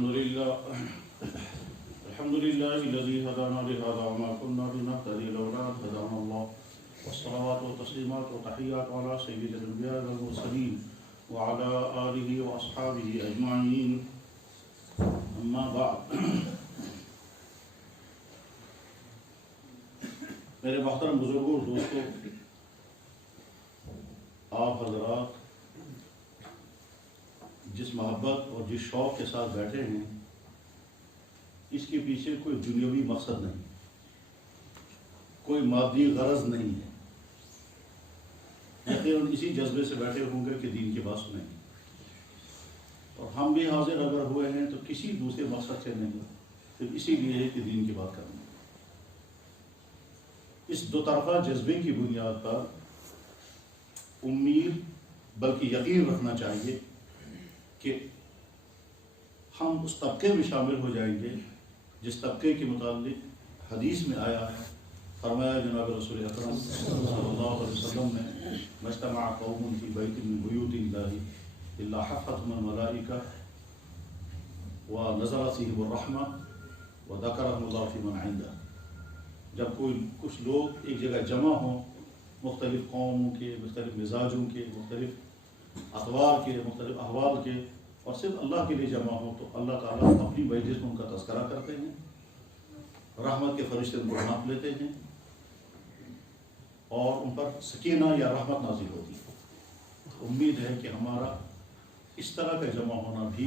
الحمد لله الذي هدانا لهذا وما كنا لنهتدي لولا أن هدانا الله والصلوات والتسليمات والتحيات على سيد الأنبياء والمرسلين وعلى آله وأصحابه أجمعين أما بعد. میرے محترم بزرگوں اور دوستوں، آپ حضرات جس محبت اور جس شوق کے ساتھ بیٹھے ہیں، اس کے پیچھے کوئی دنیاوی مقصد نہیں، کوئی مادی غرض نہیں ہے. یقیناً اسی جذبے سے بیٹھے ہوں گے کہ دین کی بات سنیں گے، اور ہم بھی حاضر اگر ہوئے ہیں تو کسی دوسرے مقصد سے نہیں، صرف اسی لیے ہے کہ دین کی بات کرنا. اس دو طرفہ جذبے کی بنیاد پر امید بلکہ یقین رکھنا چاہیے کہ ہم اس طبقے میں شامل ہو جائیں گے جس طبقے کے متعلق حدیث میں آیا ہے. فرمایا جناب رسول اکرم صلی اللہ علیہ وسلم نے، مجتمع قوم فی بیت من بیوت اللہ الا حفتهم الملائکہ ونزلت فیہم الرحمہ وذکرهم اللہ فی من عنده. جب کچھ لوگ ایک جگہ جمع ہوں، مختلف قوموں کے، مختلف مزاجوں کے، مختلف اطوار کے، مختلف احوال کے، اور صرف اللہ کے لیے جمع ہوں، تو اللہ تعالیٰ اپنی مجلس میں ان کا تذکرہ کرتے ہیں، رحمت کے فرشتے ان کو ڈھانپ لیتے ہیں اور ان پر سکینہ یا رحمت نازل ہوتی ہے. امید ہے کہ ہمارا اس طرح کا جمع ہونا بھی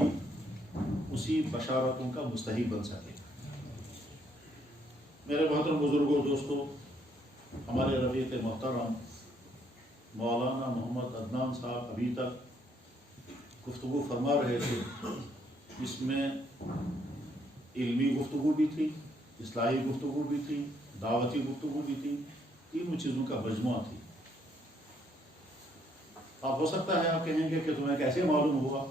اسی بشارتوں کا مستحق بن سکے. میرے محترم بزرگوں دوستوں، ہمارے رفیق محترم مولانا محمد عدنان صاحب ابھی تک گفتگو فرما رہے تھے، جس میں علمی گفتگو بھی تھی، اصلاحی گفتگو بھی تھی، دعوتی گفتگو بھی تھی، تینوں چیزوں کا مجموعہ تھی. آپ ہو سکتا ہے آپ کہیں گے کہ تمہیں کیسے معلوم ہوا؟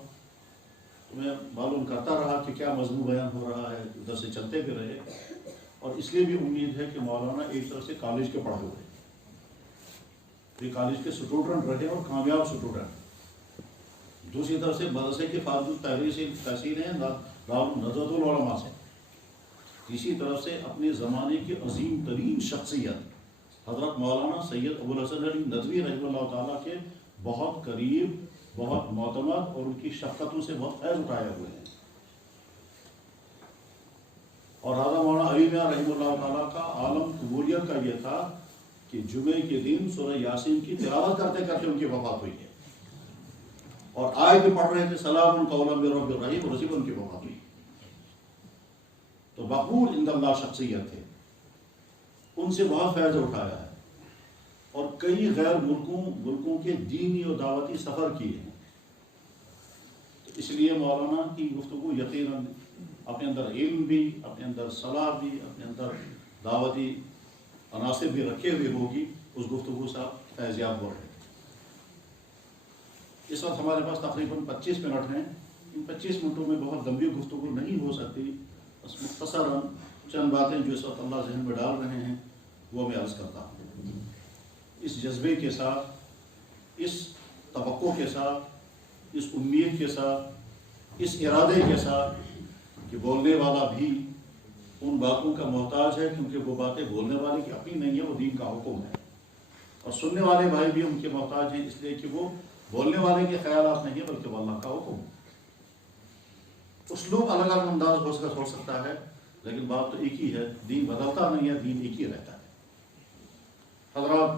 تمہیں معلوم کرتا رہا کہ کیا موضوع بیان ہو رہا ہے، ادھر سے چلتے بھی رہے. اور اس لیے بھی امید ہے کہ مولانا ایک طرف سے کالج کے پڑھے ہوئے، یہ کالج کے اسٹوڈنٹ رہے اور کامیاب اسٹوڈنٹ. دوسری طرف سے مدرسے کے فاضل تحصیل ہیں نظرت العلماء سے. تیسری طرف سے اپنے زمانے کی عظیم ترین شخصیت حضرت مولانا سید ابوالحسن علی ندوی رحمہ اللہ تعالیٰ کے بہت قریب، بہت معتمد اور ان کی شفقتوں سے بہت فیض اٹھائے ہوئے ہیں. اور حضرت مولانا علی میاں رحمہ اللہ تعالیٰ کا عالم قبولیت کا یہ تھا کہ جمعے کے دن سورہ یاسین کی تلاوت کرتے کرتے ان کی وفات ہوئی ہے، اور آج بھی پڑھ رہے تھے سلام قولا من رب الرحیم، اور اسی پر ان کی وفات ہوئی. تو مقبول عند اللہ شخصیت تھے، ان سے بہت فیض اٹھایا ہے، اور کئی غیر ملکوں کے دینی اور دعوتی سفر کیے ہیں. تو اس لیے مولانا کی گفتگو یقیناً اپنے اندر علم بھی، اپنے اندر صلاح بھی، اپنے اندر دعوتی عناصر بھی رکھے ہوئے ہوگی. اس گفتگو سے فیضیاب ہو رہے ہیں. اس وقت ہمارے پاس تقریباً 25 منٹ ہیں. ان 25 منٹوں میں بہت لمبی گفتگو نہیں ہو سکتی، بس مختصراً چند باتیں جو اس وقت اللہ ذہن میں ڈال رہے ہیں وہ میں عرض کرتا ہوں. اس جذبے کے ساتھ، اس توقع کے ساتھ، اس امید کے ساتھ، اس ارادے کے ساتھ کہ بولنے والا بھی ان باتوں کا محتاج ہے، کیونکہ وہ باتیں بولنے والے کی اپنی نہیں ہیں، وہ دین کا حکم ہے. اور سننے والے بھائی بھی ان کے محتاج ہیں، اس لیے کہ وہ بولنے والے کے خیالات نہیں ہیں بلکہ وہ اللہ کا حکم ہے. اسلوب الگ الگ انداز ہو سکتا ہے، لیکن بات تو ایک ہی ہے. دین بدلتا نہیں ہے، دین ایک ہی رہتا ہے. حضرات،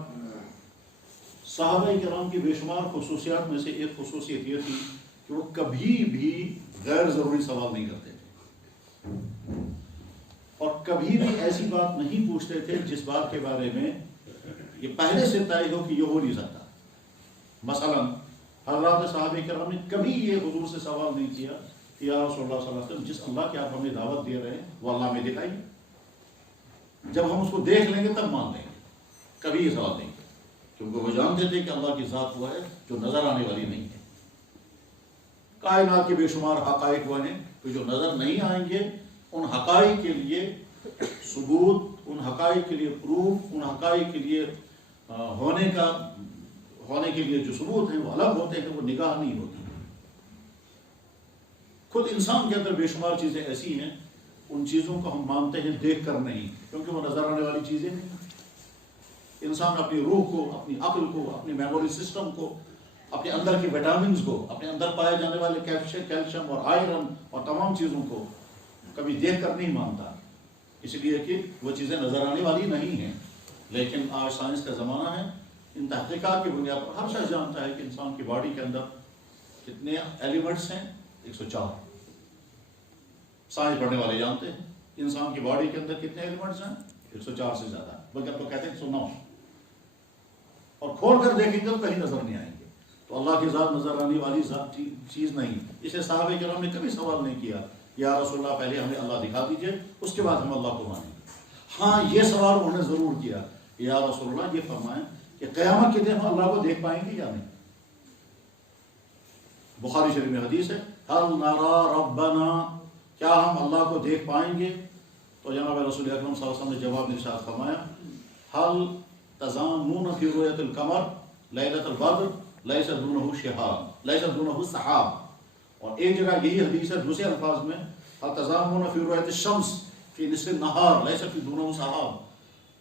صحابہ کرام کی بے شمار خصوصیات میں سے ایک خصوصیت یہ تھی کہ وہ کبھی بھی غیر ضروری سوال نہیں کرتے تھے، اور کبھی بھی ایسی بات نہیں پوچھتے تھے جس بات کے بارے میں یہ پہلے سے طے ہو کہ یہ ہو نہیں سکتا. مثلا حضرات صحابہ کرام نے کبھی یہ حضور سے سوال نہیں کیا کہ یا رسول اللہ صلی اللہ علیہ وسلم، جس اللہ کی آپ ہمیں دعوت دے رہے ہیں وہ اللہ میں دکھائیے، جب ہم اس کو دیکھ لیں گے تب مان لیں گے. کبھی یہ سوال نہیں کیا، کیونکہ وہ جانتے تھے کہ اللہ کی ذات وہ ہے جو نظر آنے والی نہیں ہے. کائنات کے بے شمار حقائق وہ ہیں کہ جو نظر نہیں آئیں گے، ان حقائق کے لیے ثبوت، ان حقائق کے لیے پروف، ان حقائق کے لیے ہونے کے لیے جو ثبوت ہیں وہ الگ ہوتے ہیں، وہ نگاہ نہیں ہوتی. خود انسان کے اندر بے شمار چیزیں ایسی ہیں، ان چیزوں کو ہم مانتے ہیں دیکھ کر نہیں، کیونکہ وہ نظر آنے والی چیزیں نہیں۔ انسان اپنی روح کو، اپنی عقل کو، اپنی میموری سسٹم کو، اپنے اندر کے وٹامنز کو، اپنے اندر پائے جانے والے کیلشیم اور آئرن اور تمام چیزوں کو کبھی دیکھ کر نہیں مانتا، اس لیے کہ وہ چیزیں نظر آنے والی نہیں ہیں۔ لیکن آج سائنس کا زمانہ ہے، ان تحقیقات کی بنیاد پر ہر شخص جانتا ہے کہ انسان کی باڈی کے اندر کتنے ایلیمنٹس ہیں، 104۔ سائنس پڑھنے والے جانتے ہیں انسان کی باڈی کے اندر کتنے ایلیمنٹس ہیں، 104 سے زیادہ، بلکہ اب تو کہتے ہیں 109، اور کھول کر دیکھیں گے تو کہیں نظر نہیں آئیں گے۔ تو اللہ کی ذات نظر آنے والی ذات چیز نہیں، اسے صحابہ کرام نے کبھی سوال نہیں کیا یا رسول اللہ پہلے ہمیں اللہ دکھا دیجئے اس کے بعد ہم اللہ کو مانیں گے۔ ہاں یہ سوال انہوں نے ضرور کیا، یا رسول اللہ یہ فرمائیں کہ قیامت کے دن ہم اللہ کو دیکھ پائیں گے یا نہیں؟ بخاری شریف میں حدیث ہے، ہل نرا ربنا، کیا ہم اللہ کو دیکھ پائیں گے؟ تو جناب رسول اکرم صلی اللہ علیہ وسلم نے جواب ارشاد فرمایا، ہل تزامون فی رؤیت القمر لیلۃ البدر لیس دونہ شہاب لیس دونہ سحاب۔ اور ایک جگہ یہی حدیث ہے دوسرے الفاظ میں، ہل تزامون فی رؤیت الشمس فی نصف النہار لیس فی دونہ سحاب۔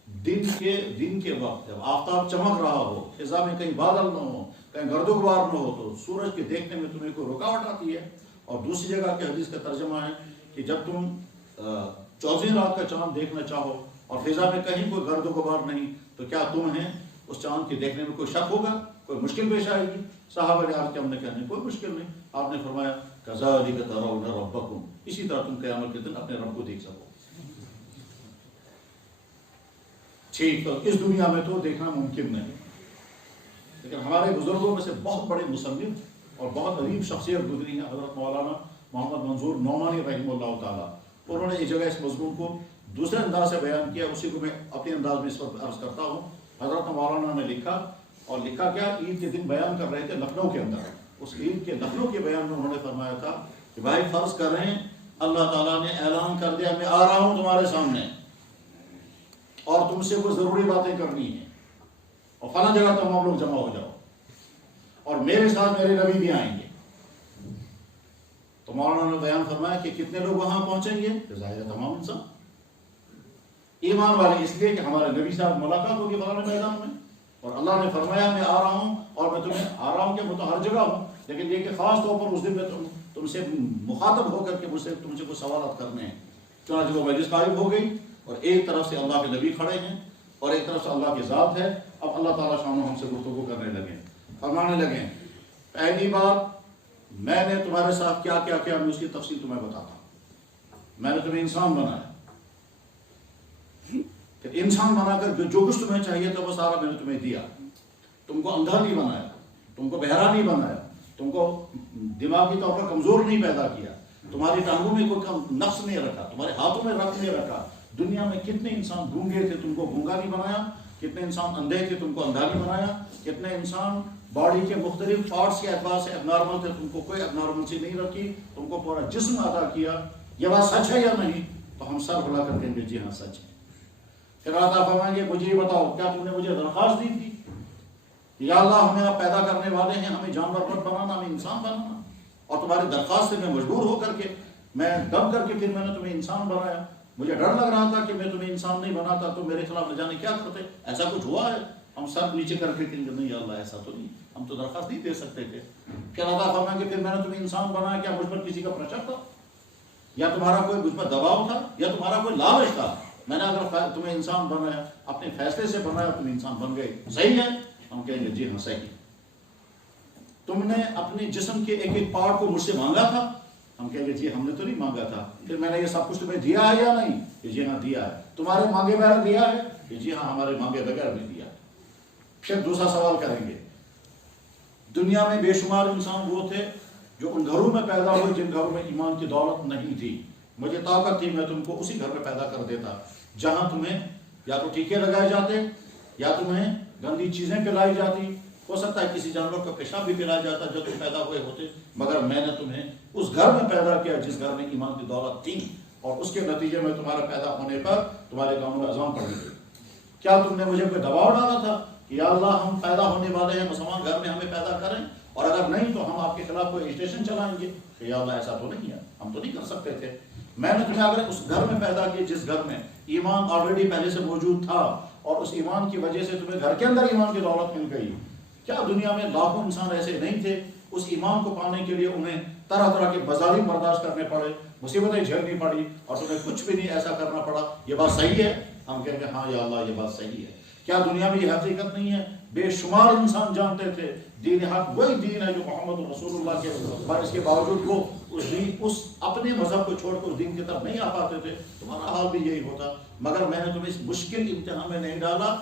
دن کے وقت جب آفتاب چمک رہا ہو، فضا میں کہیں بادل نہ ہو، کہیں گرد و غبار نہ ہو، تو سورج کے دیکھنے میں تمہیں کوئی رکاوٹ آتی ہے۔ اور دوسری جگہ کے حدیث کا ترجمہ ہے کہ جب تم 14ویں رات کا چاند دیکھنا چاہو اور فضا میں کہیں کوئی گرد و غبار نہیں، تو کیا تمہیں اس چاند کے دیکھنے میں کوئی شک ہوگا، کوئی مشکل پیش آئے گی؟ صحابہ نے عرض کیا، ہم نے کہا نہیں کوئی مشکل نہیں۔ آپ نے فرمایا کذالک ترون ربکم، اسی طرح تم قیامت کے دن اپنے رب کو دیکھ سکو۔ ٹھیک، تو اس دنیا میں تو دیکھنا ممکن نہیں، لیکن ہمارے بزرگوں میں سے بہت بڑے مصنف اور بہت عظیم شخصیت گزری ہیں، حضرت مولانا محمد منظور نعمانی رحمہ اللہ تعالیٰ۔ انہوں نے ایک جگہ اس مضمون کو دوسرے انداز سے بیان کیا، اسی کو میں اپنے انداز میں اس وقت عرض کرتا ہوں۔ حضرت مولانا نے لکھا، اور لکھا کیا، عید کے دن بیان کر رہے تھے لکھنؤ کے اندر۔ اس عید کے لکھنؤ کے بیان میں انہوں نے فرمایا تھا کہ بھائی فرض کر رہے ہیں اللہ تعالیٰ نے اعلان کر دیا میں آ رہا ہوں تمہارے سامنے اور تم سے کوئی ضروری باتیں کرنی ہیں، اور فلاں جگہ تمام لوگ جمع ہو جاؤ، اور میرے ساتھ میرے نبی بھی آئیں گے۔ تو مولانا نے بیان فرمایا کہ کتنے لوگ وہاں پہنچیں گے؟ ظاہر ہے تمام انسان، ایمان والے، اس لیے کہ ہمارے نبی صاحب ملاقات ہوگی فلاں میدان میں، اور اللہ نے فرمایا میں آ رہا ہوں، اور میں تمہیں آ رہا ہوں کہ میں تو ہر جگہ ہوں، لیکن یہ کہ خاص طور پر اس دن میں تم سے مخاطب ہو کر کے مجھ سے تم سے کچھ سوالات کرنے ہیں۔ چنانچہ وہ مجلس قائم ہو گئی، اور ایک طرف سے اللہ کے نبی کھڑے ہیں اور ایک طرف سے اللہ کی ذات ہے۔ اب اللہ تعالیٰ شان ہم سے گفتگو کرنے لگے، فرمانے لگے، پہلی بات میں نے تمہارے ساتھ کیا کیا کیا، میں اس کی تفصیل تمہیں بتاتا ہوں۔ میں نے تمہیں انسان بنایا، کہ انسان بنا کر جو کچھ تمہیں چاہیے تھا وہ سارا میں نے تمہیں دیا۔ تم کو اندھا نہیں بنایا، تم کو بہرا نہیں بنایا، تم کو دماغی طور پر کمزور نہیں پیدا کیا، تمہاری ٹانگوں میں کوئی نقص نہیں رکھا، تمہارے ہاتھوں میں رکھ نہیں رکھا۔ دنیا میں کتنے انسان گونگے تھے، تم کو گونگا نہیں بنایا، کتنے انسان اندھے تھے، تم کو اندھا نہیں بنایا، کتنے انسان باڈی کے مختلف پارٹس کے اعتبار سے اب نارمل تھے، تم کو کوئی اب نارملسی نہیں رکھی، تم کو پورا جسم عطا کیا۔ یہ بات سچ ہے یا نہیں؟ تو ہم سر بلا کر کہیں گے جی ہاں سچ ہے۔ پھر اللہ فرمائیں گے مجھے یہ بتاؤ کیا تم نے مجھے درخواست دی تھی یا اللہ ہمیں آپ پیدا کرنے والے ہیں، ہمیں جانور مت بنانا، ہمیں انسان بنانا، اور تمہاری درخواست سے میں مجبور ہو کر کے میں دب کر کے پھر میں نے تمہیں انسان بنایا۔ مجھے ڈر لگ رہا تھا کہ میں تمہیں انسان نہیں بناتا تو میرے خلاف نہ جانے کیا کرتے، ایسا کچھ ہوا ہے؟ ہم سر نیچے کر کے کہیں گے نہیں اللہ ایسا تو نہیں، ہم تو درخواست نہیں دے سکتے تھے۔ پھر اللہ فرمائیں گے پھر میں نے تمہیں انسان بنایا، کیا مجھ پر کسی کا پریشر تھا یا تمہارا کوئی مجھ پر دباؤ تھا یا تمہارا کوئی لالچ تھا؟ میں نے اگر تمہیں انسان بنایا، اپنے فیصلے سے بنایا، تم انسان بن گئے، صحیح ہے؟ ہم کہیں گے جی ہاں صحیح۔ تم نے اپنے جسم کے ایک ایک پارٹ کو مجھ سے مانگا تھا؟ ہم کہیں گے جی ہم نے تو نہیں مانگا تھا۔ پھر میں نے یہ سب کچھ تمہیں دیا ہے یا نہیں؟ کہ جی ہاں دیا ہے۔ تمہارے مانگے بغیر دیا ہے؟ کہ جی ہاں ہمارے مانگے بغیر بھی دیا۔ پھر دوسرا سوال کریں گے، دنیا میں بے شمار انسان وہ تھے جو ان گھروں میں پیدا ہوئے جن گھروں میں ایمان کی دولت نہیں تھی، مجھے طاقت تھی میں تم کو اسی گھر میں پیدا کر دیتا جہاں تمہیں یا تو ٹیکے لگائے جاتے یا تمہیں گندی چیزیں پلائی جاتی، ہو سکتا ہے کسی جانور کا پیشاب بھی پلایا جاتا جو تم پیدا ہوئے ہوتے، مگر میں نے تمہیں اس گھر میں پیدا کیا جس گھر میں ایمان کی دولت تھی، اور اس کے نتیجے میں تمہارا پیدا ہونے پر تمہارے گاؤں میں اذان پڑی گئی۔ کیا تم نے مجھے کوئی دباؤ ڈالا تھا کہ یا اللہ ہم پیدا ہونے والے ہیں مسلمان گھر میں، ہمیں پیدا کریں، اور اگر نہیں تو ہم آپ کے خلاف کوئی ایجیٹیشن چلائیں گے، کہ یا اللہ ایسا تو نہیں ہے، ہم تو نہیں کر سکتے تھے۔ میں نے تمہیں اگر اس گھر میں پیدا کیا جس گھر میں ایمان آلریڈی پہلے سے موجود تھا، اور اس ایمان کی وجہ سے تمہیں گھر کے اندر ایمان کی دولت مل گئی، کیا دنیا میں لاکھوں انسان ایسے نہیں تھے اس ایمان کو پانے کے لیے انہیں طرح طرح کے مظالم برداشت کرنے پڑے، مصیبتیں جھیلنی پڑی، اور تمہیں کچھ بھی نہیں ایسا کرنا پڑا؟ یہ بات صحیح ہے؟ ہم کہیں گے ہاں یا اللہ یہ بات صحیح ہے۔ کیا دنیا میں یہ حقیقت نہیں ہے؟ بے شمار انسان جانتے تھے دین حق وہی دین ہے جو محمد رسول اللہ کے، اور اس کے باوجود وہ اس اپنے مذہب کو چھوڑ کر اس دین کی طرف نہیں آ پاتے تھے۔ تمہارا حال بھی یہی ہوتا، مگر میں نے تمہیں اس مشکل امتحان میں نہیں ڈالا،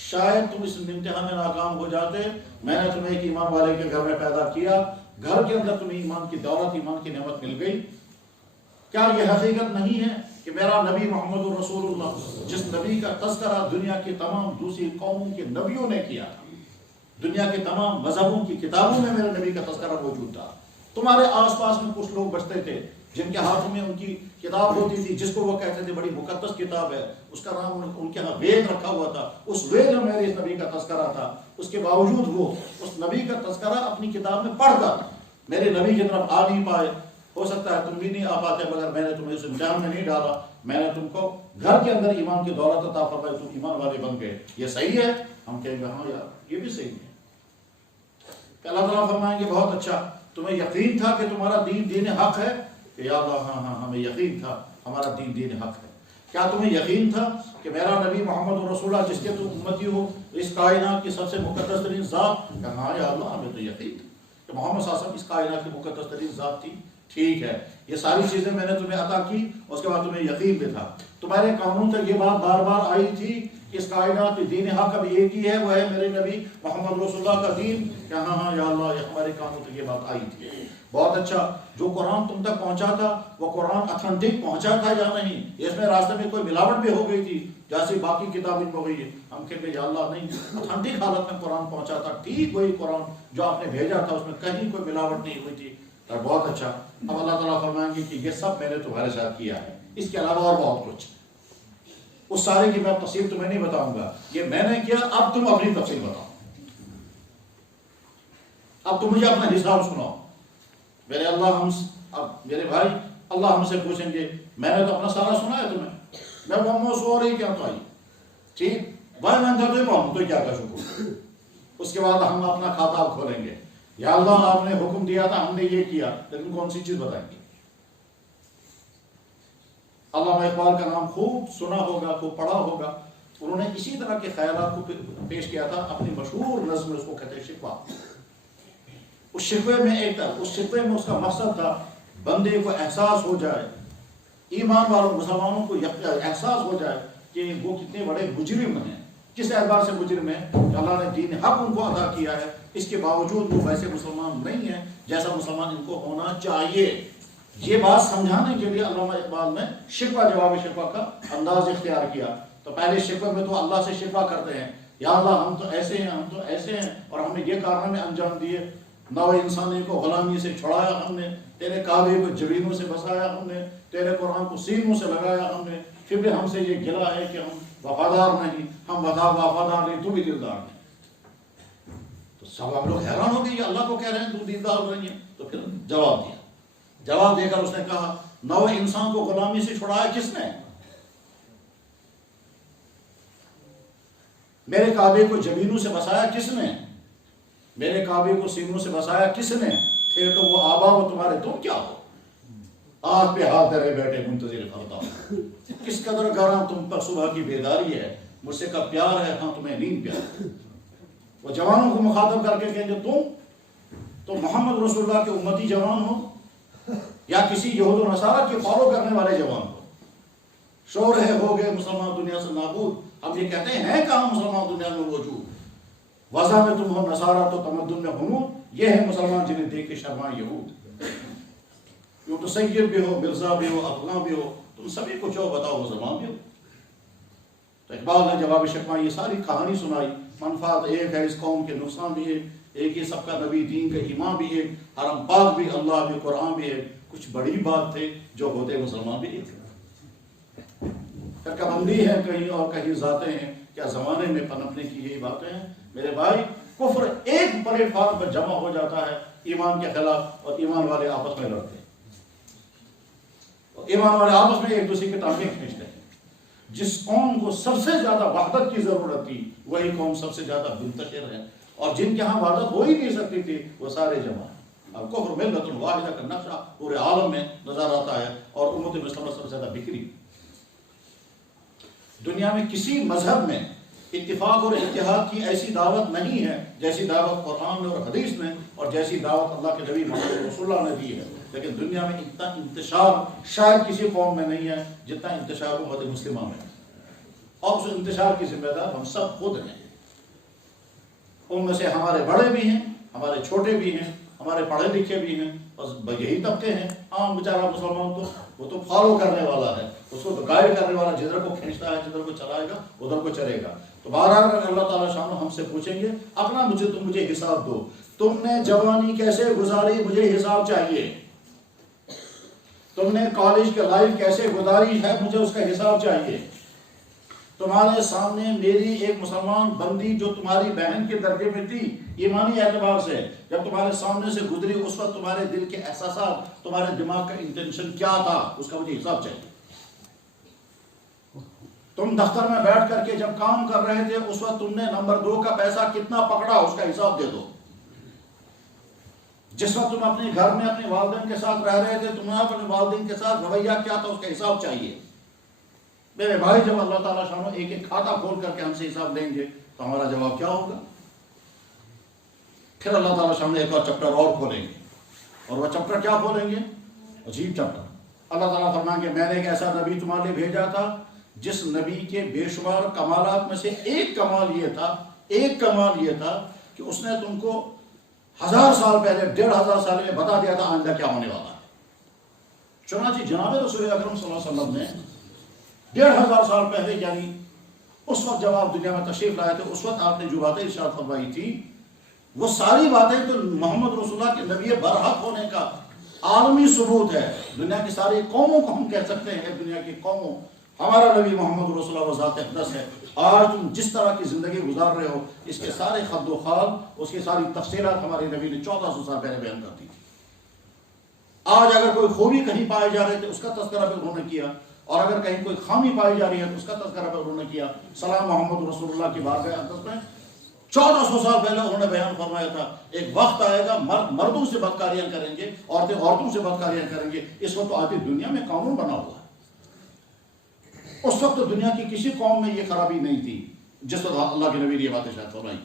شاید تم اس امتحان میں ناکام ہو جاتے۔ میں نے تمہیں ایک ایمان والے کے گھر میں پیدا کیا، گھر کے اندر تمہیں ایمان کی دولت، ایمان کی نعمت مل گئی۔ کیا یہ حقیقت نہیں ہے کہ میرا نبی محمد رسول اللہ، جس نبی کا تذکرہ دنیا کی تمام دوسری قوموں کے نبیوں نے کیا تھا، دنیا کے تمام مذہبوں کی کتابوں میں میرے نبی کا تذکرہ موجود تھا، تمہارے آس پاس میں کچھ لوگ بچتے تھے جن کے ہاتھوں میں ان کی کتاب ہوتی تھی جس کو وہ کہتے تھے بڑی مقدس کتاب ہے، اس کا نام ان کے ہاں وید رکھا ہوا تھا، اس وید میں میرے اس نبی کا تذکرہ تھا، اس کے باوجود وہ اس نبی کا تذکرہ اپنی کتاب میں پڑھتا تھا، میرے نبی کی طرف آ نہیں پائے۔ ہو سکتا ہے تم بھی نہیں آ پاتے، مگر میں نے تمہیں اس امتحان میں نہیں ڈالا، میں نے تم کو گھر کے اندر ایمان کی دولت عطا فرمائی، تم ایمان والے بن گئے۔ یہ صحیح ہے؟ ہم کہیں گے ہاں یار یہ بھی صحیح ہے۔ کہ اللہ تعالیٰ فرمائیں گے بہت اچھا، تمہیں یقین تھا کہ تمہارا دین دین حق ہے؟ کہ یا اللہ ہاں ہاں ہمیں یقین تھا ہمارا دین دین حق ہے۔ کیا تمہیں یقین تھا کہ میرا نبی محمد رسول اللہ جس کے تم امتی ہو، اس کائنات کی سب سے مقدس ترین ذات؟ کہ ہاں یا اللہ ہمیں تو یقین تھا کہ محمد صلی اللہ علیہ وسلم اس کائنات کی مقدس ترین ذات تھی۔ ٹھیک ہے، یہ ساری چیزیں میں نے تمہیں عطا کی، اس کے بعد تمہیں یقین بھی تھا، تمہارے کانوں تک یہ بات بار بار آئی تھی کہ اس کائنات میں دین حق اب ایک ہی ہے، وہ ہے میرے نبی محمد رسول اللہ کا دین؟ کہ ہاں ہاں یا اللہ یہ ہمارے کانوں تک یہ بات آئی تھی۔ بہت اچھا، جو قرآن تم تک پہنچا تھا وہ قرآن اتھینٹک پہنچا تھا یا نہیں؟ اس میں راستے میں کوئی ملاوٹ بھی ہو گئی تھی جیسے باقی کتابیں ہو گئی ہے؟ ہم کہیں گے یا اللہ نہیں، اتھینٹک حالت میں قرآن پہنچا تھا، ٹھیک وہی قرآن جو آپ نے بھیجا تھا، اس میں کہیں کوئی ملاوٹ نہیں ہوئی تھی۔ اور بہت اچھا، اب اللہ تعالیٰ فرمائیں گے کہ یہ سب میں نے تمہارے ساتھ کیا ہے، اس کے علاوہ اور بہت کچھ، اس سارے کی میں تفصیل تمہیں نہیں بتاؤں گا، یہ میں نے کیا، اب تم اپنی تفصیل بتاؤ، اب تم مجھے اپنا حساب سناؤ۔ میرے میرے بھائی اللہ ہم سے پوچھیں گے میں نے تو اپنا سارا سنا ہے تمہیں، میں وہ موضوع ہو رہی کیا تو آئی، ٹھیک بھائی میں تو پاؤں تو کیا کر سکوں۔ اس کے بعد ہم اپنا کھاتا کھولیں گے، یا اللہ آپ نے حکم دیا تھا ہم نے یہ کیا، لیکن کون سی چیز بتائیں گے؟ علامہ اقبال کا نام خوب سنا ہوگا، خوب پڑھا ہوگا، انہوں نے اسی طرح کے خیالات کو پیش کیا تھا اپنی مشہور نظم میں، اس کو کہتے ہیں شکوہ۔ اس شکوے میں اس شکوے میں اس کا مقصد تھا بندے کو احساس ہو جائے، ایمان والوں مسلمانوں کو احساس ہو جائے کہ وہ کتنے بڑے مجرم ہیں، کس اعتبار سے مجرم ہیں کہ اللہ نے دین حق ان کو ادا کیا ہے، اس کے باوجود وہ ویسے مسلمان نہیں ہیں جیسا مسلمان ان کو ہونا چاہیے۔ یہ بات سمجھانے کے لیے علامہ اقبال نے شکوہ جواب شکوہ کا انداز اختیار کیا۔ تو پہلے شکوہ میں تو اللہ سے شکوہ کرتے ہیں، یا اللہ ہم تو ایسے ہیں، ہم تو ایسے ہیں، اور ہم نے یہ کارنامے انجام دیے، نو انسانی کو غلامی سے چھڑایا ہم نے، تیرے کعبے کو جبینوں سے بسایا ہم نے، تیرے قرآن کو سینوں سے لگایا ہم نے، پھر بھی ہم سے یہ گلا ہے کہ ہم وفادار نہیں، ہم وفادار نہیں، تو بھی دلدار نہیں۔ تو سب ہم لوگ حیران ہو گئے، یہ اللہ کو کہہ رہے ہیں تو دیندار نہیں ہے۔ تو پھر جواب دیا، جواب دے کر اس نے کہا نو انسان کو غلامی سے چھڑایا کس نے؟ میرے کعبے کو جبینوں سے بسایا کس نے؟ میرے کعبے کو سینوں سے بسایا کس نے؟ تھے تو وہ آبا و تمہارے، تم کیا ہو؟ آنکھ پہ ہاتھ دھرے بیٹھے منتظر فردا، کس قدر گراں تم پر صبح کی بیداری ہے، مجھ سے کا پیار ہے، ہاں تمہیں نیند پیار ہے۔ وہ جوانوں کو مخاطب کر کے کہیں گے تم محمد رسول اللہ کے امتی جوان ہو یا کسی یہود و نصارہ کے فالو کرنے والے جوان ہو؟ شور ہے ہو گئے مسلمان دنیا سے نابود، ہم یہ کہتے ہیں کہاں مسلمان دنیا میں موجود؟ وضع میں تم ہو نصارہ تو تمدن میں حنود، یہ ہے مسلمان جنہیں دیکھ کے شرمائے یہود۔ یوں تو سید بھی ہو، مرزا بھی ہو، افغان بھی ہو، تم سبھی کچھ ہو، بتاؤ مسلمان بھی ہو؟ تو اقبال نے جواب شکوہ یہ ساری کہانی سنائی، منفعت ایک ہے اس قوم کے، نقصان بھی ایک ہی، سب کا نبی، دین کا ایمان بھی ایک، حرم پاک بھی، اللہ بھی، قرآن بھی ایک، کچھ بڑی بات تھے جو ہوتے مسلمان بھی ایک۔ فرقہ بندی ہے کہیں اور کہیں ذاتیں ہیں، کیا زمانے میں پنپنے کی یہی باتیں ہیں؟ میرے بھائی کفر ایک پلیٹ فارم پر جمع ہو جاتا ہے ایمان کے خلاف، اور ایمان والے آپس میں لڑتے ہیں، اور ایمان والے آپس میں ایک دوسرے کی ٹانگیں کھینچتے ہیں۔ جس قوم کو سب سے زیادہ وحدت کی ضرورت تھی وہی قوم سب سے زیادہ منتشر ہے، اور جن کے ہاں وحدت ہو ہی نہیں سکتی تھی وہ سارے جمع ہیں۔ اب کفر ملت واحدہ کا نقشہ پورے عالم میں نظر آتا ہے، اور امت مسلمہ سب سے زیادہ بکھری۔ دنیا میں کسی مذہب میں اتفاق اور اتحاد کی ایسی دعوت نہیں ہے جیسی دعوت قرآن میں اور حدیث میں، اور جیسی دعوت اللہ کے نبی محمد رسول اللہ نے دی ہے۔ لیکن دنیا میں اتنا انتشار شاید کسی قوم میں نہیں ہے جتنا انتشار امت مسلمہ میں ہے، اور اس انتشار کی ذمہ دار ہم سب خود ہیں۔ ان میں سے ہمارے بڑے بھی ہیں، ہمارے چھوٹے بھی ہیں، ہمارے پڑھے لکھے بھی ہیں، بس یہی طبقے ہیں۔ عام بیچارہ مسلمان تو وہ تو فالو کرنے والا ہے، اس کو تو گائیڈ کرنے والا، جدھر کو کھینچتا ہے جدھر کو چلائے گا ادھر کو چلے گا۔ تو بہرحال اگر اللہ تعالیٰ شان ہم سے پوچھیں گے اپنا مجھے حساب دو، تم نے جوانی کیسے گزاری مجھے حساب چاہیے، تم نے کالج کے لائف کیسے گزاری ہے مجھے اس کا حساب چاہیے۔ تمہارے سامنے میری ایک مسلمان بندی جو تمہاری بہن کے درجے میں تھی ایمانی اعتبار سے، جب تمہارے سامنے سے گزری اس وقت تمہارے دل کے احساسات، تمہارے دماغ کا انٹینشن کیا تھا، اس کا مجھے حساب چاہیے۔ تم دفتر میں بیٹھ کر کے جب کام کر رہے تھے اس وقت تم نے نمبر 2 کا پیسہ کتنا پکڑا اس کا حساب دے دو۔ جس وقت تم اپنے گھر میں اپنے والدین کے ساتھ رہ رہے تھے تمہیں اپنے والدین کے ساتھ رویہ کیا تھا اس کا حساب چاہیے۔ میرے بھائی جب اللہ تعالیٰ شانو ایک ایک کھاتا کھول کر کے ہم سے حساب لیں گے تو ہمارا جواب کیا ہوگا؟ پھر اللہ تعالیٰ شانو ایک اور چپٹر اور کھولیں گے، اور وہ چپٹر کیا کھولیں گے؟ عجیب چپٹر۔ اللہ تعالیٰ فرمائیں گے میں نے ایک ایسا نبی تمہارے لیے بھیجا تھا جس نبی کے بے شمار کمالات میں سے ایک کمال یہ تھا کہ اس نے تم کو 1000 سال پہلے 1500 سال میں بتا دیا تھا آئندہ کیا ہونے والا ہے۔ چنانچہ جناب رسول اکرم صلی اللہ علیہ وسلم نے 1500 سال پہلے، یعنی اس وقت جب آپ دنیا میں تشریف لائے تھے، اس وقت آپ نے جو باتیں ارشاد فرمائی تھی وہ ساری باتیں تو محمد رسول اللہ کے نبی برحق ہونے کا عالمی ثبوت ہے۔ دنیا کی ساری قوموں کو ہم کہہ سکتے ہیں، دنیا کی قوموں ہمارا نبی محمد رسول اللہ ذات اقدس ہے۔ آج تم جس طرح کی زندگی گزار رہے ہو اس کے سارے خد و خال، اس کی ساری تفصیلات ہمارے نبی نے 1400 سال پہلے بیان کر دی۔ آج اگر کوئی خوبی کہیں پائے جا رہے تھے اس کا تذکرہ بھی انہوں نے کیا، اور اگر کہیں کوئی خامی پائی جا رہی ہے تو اس کا تذکرہ بھی انہوں نے کیا۔ سلام محمد رسول اللہ کی بارگاہ اقدس میں 1400 سال پہلے انہوں نے بیان فرمایا تھا ایک وقت آئے گا مرد مردوں سے بدکاریاں کریں گے، عورتیں عورتوں سے بدکاریاں کریں گے۔ اس وقت تو آتی دنیا میں قانون بنا ہوا ہے، اس وقت تو دنیا کی کسی قوم میں یہ خرابی نہیں تھی جس وقت اللہ کے نبی نے یہ باتیں شاید فرمائی۔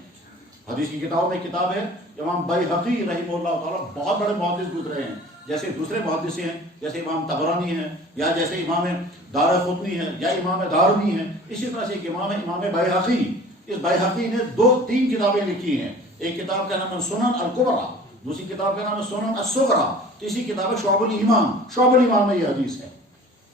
حدیث کی کتابوں میں کتاب ہے امام بیہقی رحمہ اللہ تعالیٰ، بہت بڑے محدث گزرے ہیں، جیسے دوسرے محدث ہیں، جیسے امام طبرانی ہیں، یا جیسے امام دارقطنی ہیں، یا امام دارمی ہیں، اسی طرح سے ایک امام ہے امام بیہقی۔ اس بیہقی نے 2-3 کتابیں لکھی ہیں، ایک کتاب کا نام ہے سنن الکبریٰ، دوسری کتاب کا نام ہے سنن الصغریٰ، تیسری کتاب ہے شعب الایمان۔ شعب الایمان میں یہ حدیث ہے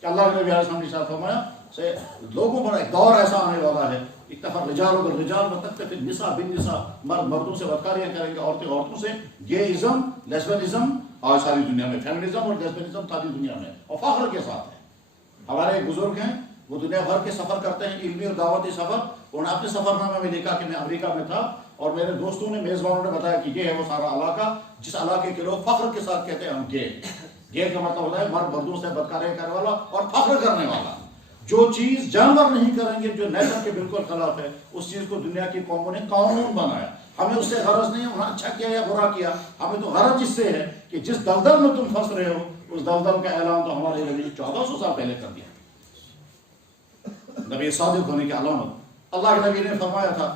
کہ اللہ کے نبی علیہ السلام نے ارشاد فرمایا سے لوگوں پر ایک دور ایسا آنے والا ہے، اکتفا الرجال بالرجال وتکتفی النساء بالنساء، مرد مردوں سے بدکاریاں کریں گے، عورتیں عورتوں سے۔ گےازم، لیسبنزم آج ساری دنیا میں، فیمنزم اور لیسبنزم ساری دنیا میں، اور فخر کے ساتھ ہے۔ ہمارے ایک بزرگ ہیں وہ دنیا بھر کے سفر کرتے ہیں، علمی اور دعوتی سفر۔ انہوں نے اپنے سفر نامے میں لکھا کہ میں امریکہ میں تھا اور میرے دوستوں نے میزبانوں نے بتایا کہ یہ ہے وہ سارا علاقہ جس علاقے کے لوگ فخر کے ساتھ کہتے ہیں ہم گے۔ گے کا مطلب ہوتا ہے مرد مردوں سے بدکاریاں کرنے والا اور فخر کرنے والا۔ جو چیز جانور نہیں کریں گے، جو نیچر کے بالکل خلاف ہے، اس چیز کو دنیا کی قوموں نے قانون بنایا۔ ہمیں اس سے غرض نہیں ہے انہیں اچھا کیا یا برا کیا، ہمیں تو غرض اس سے ہے کہ جس دلدل میں تم پھنس رہے ہو اس دلدل کا اعلان تو ہمارے نبی نے 1400 سال پہلے کر دیا۔ نبی صادق ہونے کی علامت اللہ کے نبی نے فرمایا تھا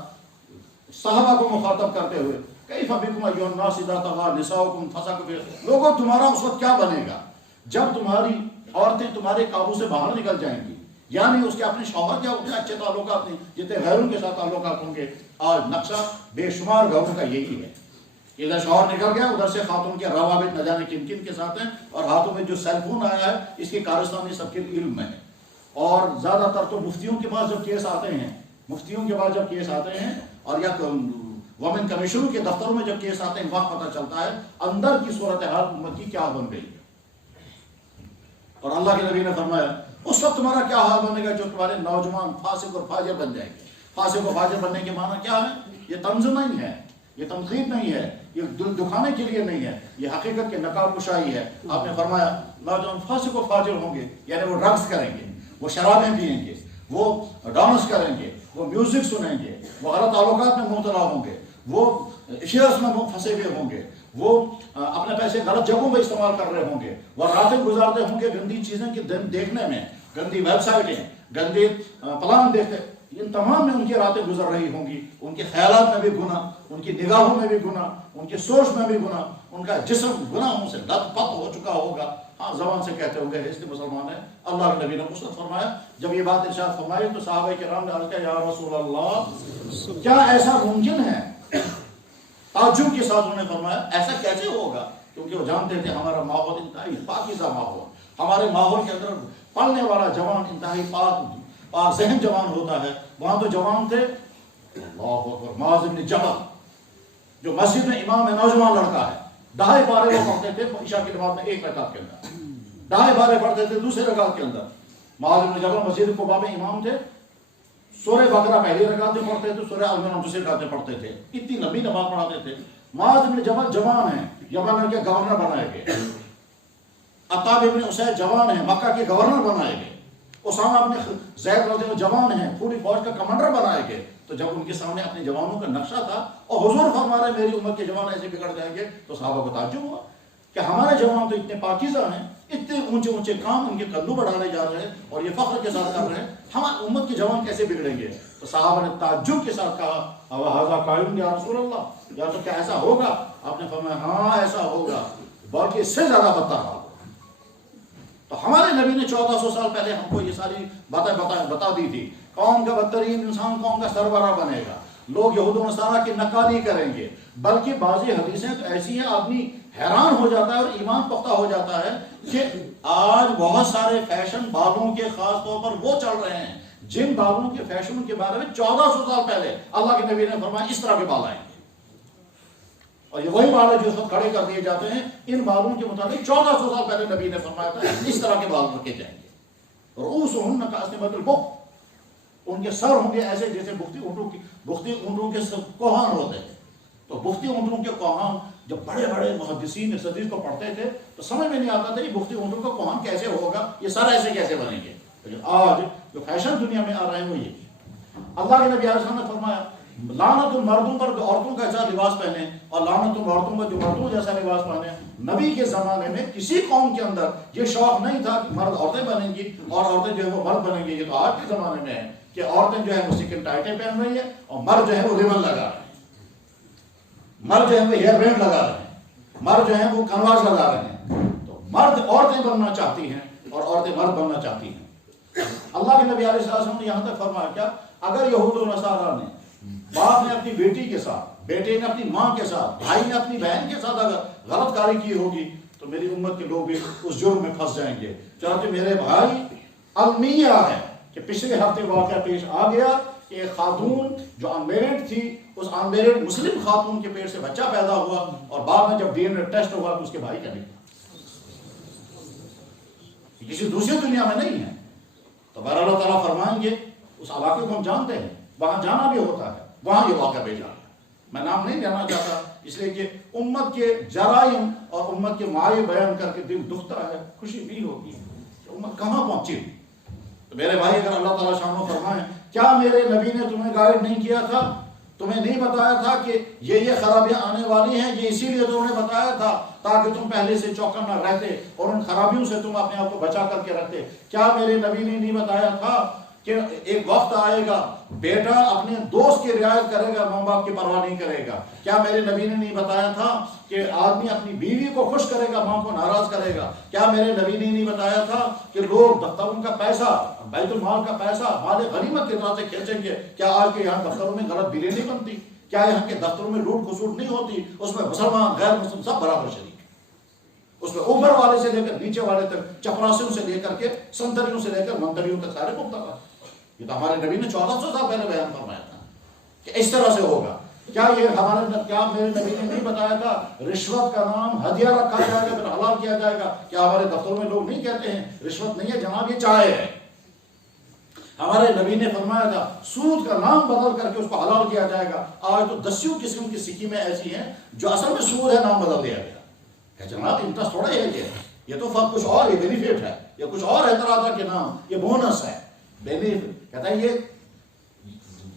صحابہ کو مخاطب کرتے ہوئے، کیف بکم ایھا الناس اذا طغى نساؤکم فسقوا، لوگوں تمہارا اس وقت کیا بنے گا جب تمہاری عورتیں تمہارے قابو سے باہر نکل جائیں گی، یعنی اس کے اپنے شوہر کے اتنے اچھے تعلقات نہیں جتنے غیروں کے ساتھ تعلقات ہوں گے۔ آج نقشہ بے شمار گھروں کا یہی ہے، ادھر شوہر نکل گیا ادھر سے خاتون کے روابط نہ جانے کن کن کے ساتھ ہیں، اور ہاتھوں میں جو سیل فون آیا ہے اس کی کارستانی سب کے علم میں ہے۔ اور زیادہ تر تو مفتیوں کے پاس جب کیس آتے ہیں، مفتیوں کے پاس جب کیس آتے ہیں، اور یا وومن کمیشنوں کے دفتروں میں جب کیس آتے ہیں، وہاں پتہ چلتا ہے اندر کی صورتحال امت کی کیا بن گئی ہے۔ اور اللہ کے نبی نے فرمایا اس وقت تمہارا کیا حال بنے گا جو تمہارے نوجوان فاسق اور فاجر بن جائیں گے۔ فاسق و فاجر بننے کے معنی کیا ہے؟ یہ طنز نہیں ہے، یہ تنقید نہیں ہے، یہ دل دکھانے کے لیے نہیں ہے، یہ حقیقت کے نقاب کشائی ہے۔ آپ نے فرمایا نوجوان فاسق و فاجر ہوں گے، یعنی وہ ڈرگس کریں گے، وہ شرابیں پئیں گے، وہ ڈانس کریں گے، وہ میوزک سنیں گے، وہ غلط تعلقات میں مبتلا ہوں گے، وہ اشیاء میں پھنسے ہوئے ہوں گے، وہ اپنے پیسے غلط جگہوں میں استعمال کر رہے ہوں گے، وہ راتیں گزارتے ہوں گے گندی چیزیں دیکھنے میں، گندی ویب سائٹیں، گندے پلان دیکھتے، ان تمام میں ان کی راتیں گزر رہی ہوں گی، ان کے خیالات میں بھی گناہ، ان کی نگاہوں میں بھی گناہ، ان کی سوچ میں بھی گناہ، ان کا جسم گناہوں سے لت پت ہو چکا ہوگا۔ ہاں زبان سے کہتے ہوں گے اس لیے مسلمان ہے۔ اللہ کے نبی نے اس وقت فرمایا، جب یہ بات ارشاد فرمائی تو صحابہ کرام نے عرض کیا یا رسول اللہ کیا ایسا ممکن ہے؟ تعجب کے ساتھ انہوں نے فرمایا ایسا کیسے ہوگا؟ کیونکہ وہ جانتے تھے ہمارا ماحول انتہائی پاکیزہ ماحول، ہمارے ماحول کے اندر پڑھنے والا جوان انتہائی پاک ذہن جوان ہوتا ہے۔ وہاں تو جوان تھے اللہ اکبر معاذ بن جبل، جو مسجد میں امام ہے، نوجوان لڑکا ہے، دہائے بارے وہ پڑھتے تھے عشاء کی نماز میں ایک رکعت کے اندر، دہائے بارے پڑھتے تھے دوسرے رکعت کے اندر۔ معاذ بن جبل مسجد قباء میں امام تھے، سورہ بقرہ پہلی رکعت میں پڑھتے تھے، سورہ المنام دوسری رکعت میں پڑھتے تھے، اتنی لمبی نماز پڑھاتے تھے۔ معاذ بن جبل جوان ہیں، یمن کے گورنر بنائے گئے۔ عطاب ابن اسید جوان ہیں، مکہ کے گورنر بنائے گئے۔ اسامہ ابن زید رضی اللہ جوان ہیں، پوری فوج کا کمانڈر بنائے گئے۔ تو جب ان کے سامنے اپنے جوانوں کا نقشہ تھا اور حضور فرما رہے میری امت کے جوان ایسے بگڑ جائیں گے، تو صحابہ کو تعجب ہوا کہ ہمارے جوان تو اتنے پاکیزہ ہیں، اتنے اونچے اونچے کام ان کے کندھوں بڑھانے جا رہے ہیں اور یہ فخر کے ساتھ کر رہے ہیں، ہماری امت کے جوان کیسے بگڑیں گے؟ تو صحابہ نے تعجب کے ساتھ کہا اوہذا قائم یا رسول اللہ، یا تو کیا ایسا ہوگا؟ آپ نے فرمایا ہاں ایسا ہوگا، بلکہ اس سے زیادہ بدتر ہوگا۔ تو ہمارے نبی نے 1400 سال پہلے ہم کو یہ ساری باتیں بتا دی تھی۔ قوم کا بدترین انسان قوم کا سربراہ بنے گا، لوگ یہود و نصارہ کی نکالی کریں گے، بلکہ بعضی حدیثیں تو ایسی ہیں آدمی حیران ہو جاتا ہے اور ایمان پختہ ہو جاتا ہے کہ آج بہت سارے فیشن بالوں کے خاص طور پر وہ چل رہے ہیں جن بالوں کے فیشن کے بارے میں 1400 سال پہلے اللہ کے نبی نے فرمایا اس طرح کے بال آئیں گے، اور یہ وہی بال ہے جو اس وقت کھڑے کر دیے جاتے ہیں۔ ان بالوں کے مطابق 1400 سال پہلے نبی نے فرمایا تھا اس طرح کے بال رکھے جائیں گے۔ رؤوسہن کأسنمۃ البخت، ان کے سر ہوں گے ایسے جیسے بختی اونٹوں کے کوہان ہوتے ہیں۔ تو بختی اونٹوں کے کوہان جب بڑے بڑے محدثین اس حدیث کو پڑھتے تھے تو سمجھ میں نہیں آتا تھا یہ بختی اونٹوں کا کوہان کیسے ہوگا، یہ سر ایسے کیسے بنیں گے۔ لیکن آج جو فیشن دنیا میں آ رہے ہیں وہ یہ اللہ کے نبی علیہ السلام نے فرمایا لعنت مردوں پر جو عورتوں کا ایسا لباس پہنے اور لعنت مردوں پر جو مردوں جیسا لباس پہنے۔ نبی کے زمانے میں کسی قوم کے اندر یہ شوق نہیں تھا کہ مرد عورتیں بنیں گی اور عورتیں جو ہے وہ مرد بنیں گی۔ یہ تو آج کے زمانے میں ہے کہ عورتیں جو ہے وہ سکن ٹائٹیں پہن رہی ہیں اور مرد جو ہے وہ ریبن لگا رہے ہیں، مرد جو ہے وہ ہیئر بینڈ لگا رہے ہیں، مرد جو ہے وہ کنواس لگا رہے ہیں۔ تو مرد عورتیں بننا چاہتی ہیں اور عورتیں مرد بننا چاہتی ہیں۔ اللہ کے نبی علیہ السلام نے یہاں تک فرمایا کیا اگر یہود و نصارہ نے باپ نے اپنی بیٹی کے ساتھ، بیٹے نے اپنی ماں کے ساتھ، بھائی نے اپنی بہن کے ساتھ اگر غلط کاری کی ہوگی تو میری امت کے لوگ بھی اس جرم میں پھنس جائیں گے۔ چنانچہ میرے بھائی المیہ ہے کہ پچھلے ہفتے واقعہ پیش آ گیا کہ ایک خاتون جو انمیرڈ تھی، اس انمیرڈ مسلم خاتون کے پیٹ سے بچہ پیدا ہوا اور بعد میں جب ڈی این اے ٹیسٹ ہوا تو اس کے بھائی کا نکلا، کسی دوسری دنیا میں نہیں ہے۔ تو بہر اللہ تعالیٰ فرمائیں گے اس علاقے کو ہم جانتے ہیں، وہاں جانا بھی ہوتا ہے، وہاں یہ واقعہ بھیجا ہے۔ میں نام نہیں لینا چاہتا اس لیے کہ امت کے جرائم اور امت کے معائب بیان کر کے دل دکھتا ہے، خوشی بھی ہوتی ہے کہ امت کہاں پہنچی۔ تو میرے بھائی اگر اللہ تعالیٰ شان و فرمائیں کیا میرے نبی نے تمہیں گائیڈ نہیں کیا تھا، تمہیں نہیں بتایا تھا کہ یہ خرابیاں آنے والی ہیں، یہ اسی لیے تو انہیں بتایا تھا تاکہ تم پہلے سے چوکنا رہتے اور ان خرابیوں سے تم اپنے آپ کو بچا کر کے رکھتے۔ کیا میرے نبی نے نہیں بتایا تھا کہ ایک وقت آئے گا بیٹا اپنے دوست کی رعایت کرے گا، ماں باپ کی پرواہ نہیں کرے گا؟ کیا میرے نبی نے نہیں بتایا تھا کہ آدمی اپنی بیوی کو خوش کرے گا، ماں کو ناراض کرے گا؟ کیا میرے نبی نے نہیں بتایا تھا کہ لوگ دفتروں کا پیسہ، بیت المال کا پیسہ مال غنیمت کی طرح سے کھینچیں گے؟ کیا آج کے یہاں دفتروں میں غلط بلیں نہیں بنتی؟ کیا یہاں کے دفتروں میں لوٹ کھسوٹ نہیں ہوتی؟ اس میں مسلمان غیر مسلم سب برابر شریک، اس میں اوپر والے سے لے کر نیچے والے تک، چپراسیوں سے لے کر کے سنتریوں سے لے کر منتریوں تک سارے مبتلا۔ یہ تو ہمارے نبی نے 1400 سال پہلے بیان فرمایا تھا کہ اس طرح سے ہوگا۔ کیا میرے نبی نے نہیں بتایا تھا رشوت کا نام ہدیہ رکھا جائے گا پھر حلال کیا جائے گا؟ کیا ہمارے دفتروں میں لوگ نہیں کہتے ہیں رشوت نہیں ہے جناب یہ چائے ہے؟ ہمارے نبی نے فرمایا تھا سود کا نام بدل کر کے اس کو حلال کیا جائے گا. آج تو دسیوں قسم کی سکیمیں ایسی ہیں جو اصل میں سود ہے, نام بدل دیا گیا کہ جناب انٹرسٹ تھوڑا ہے کہ یہ تو کچھ اور, یہ بینیفٹ ہے, یہ کچھ اور ہے طرح طرح کے نام, یہ بونس ہے. بینیفٹ کہتا ہے یہ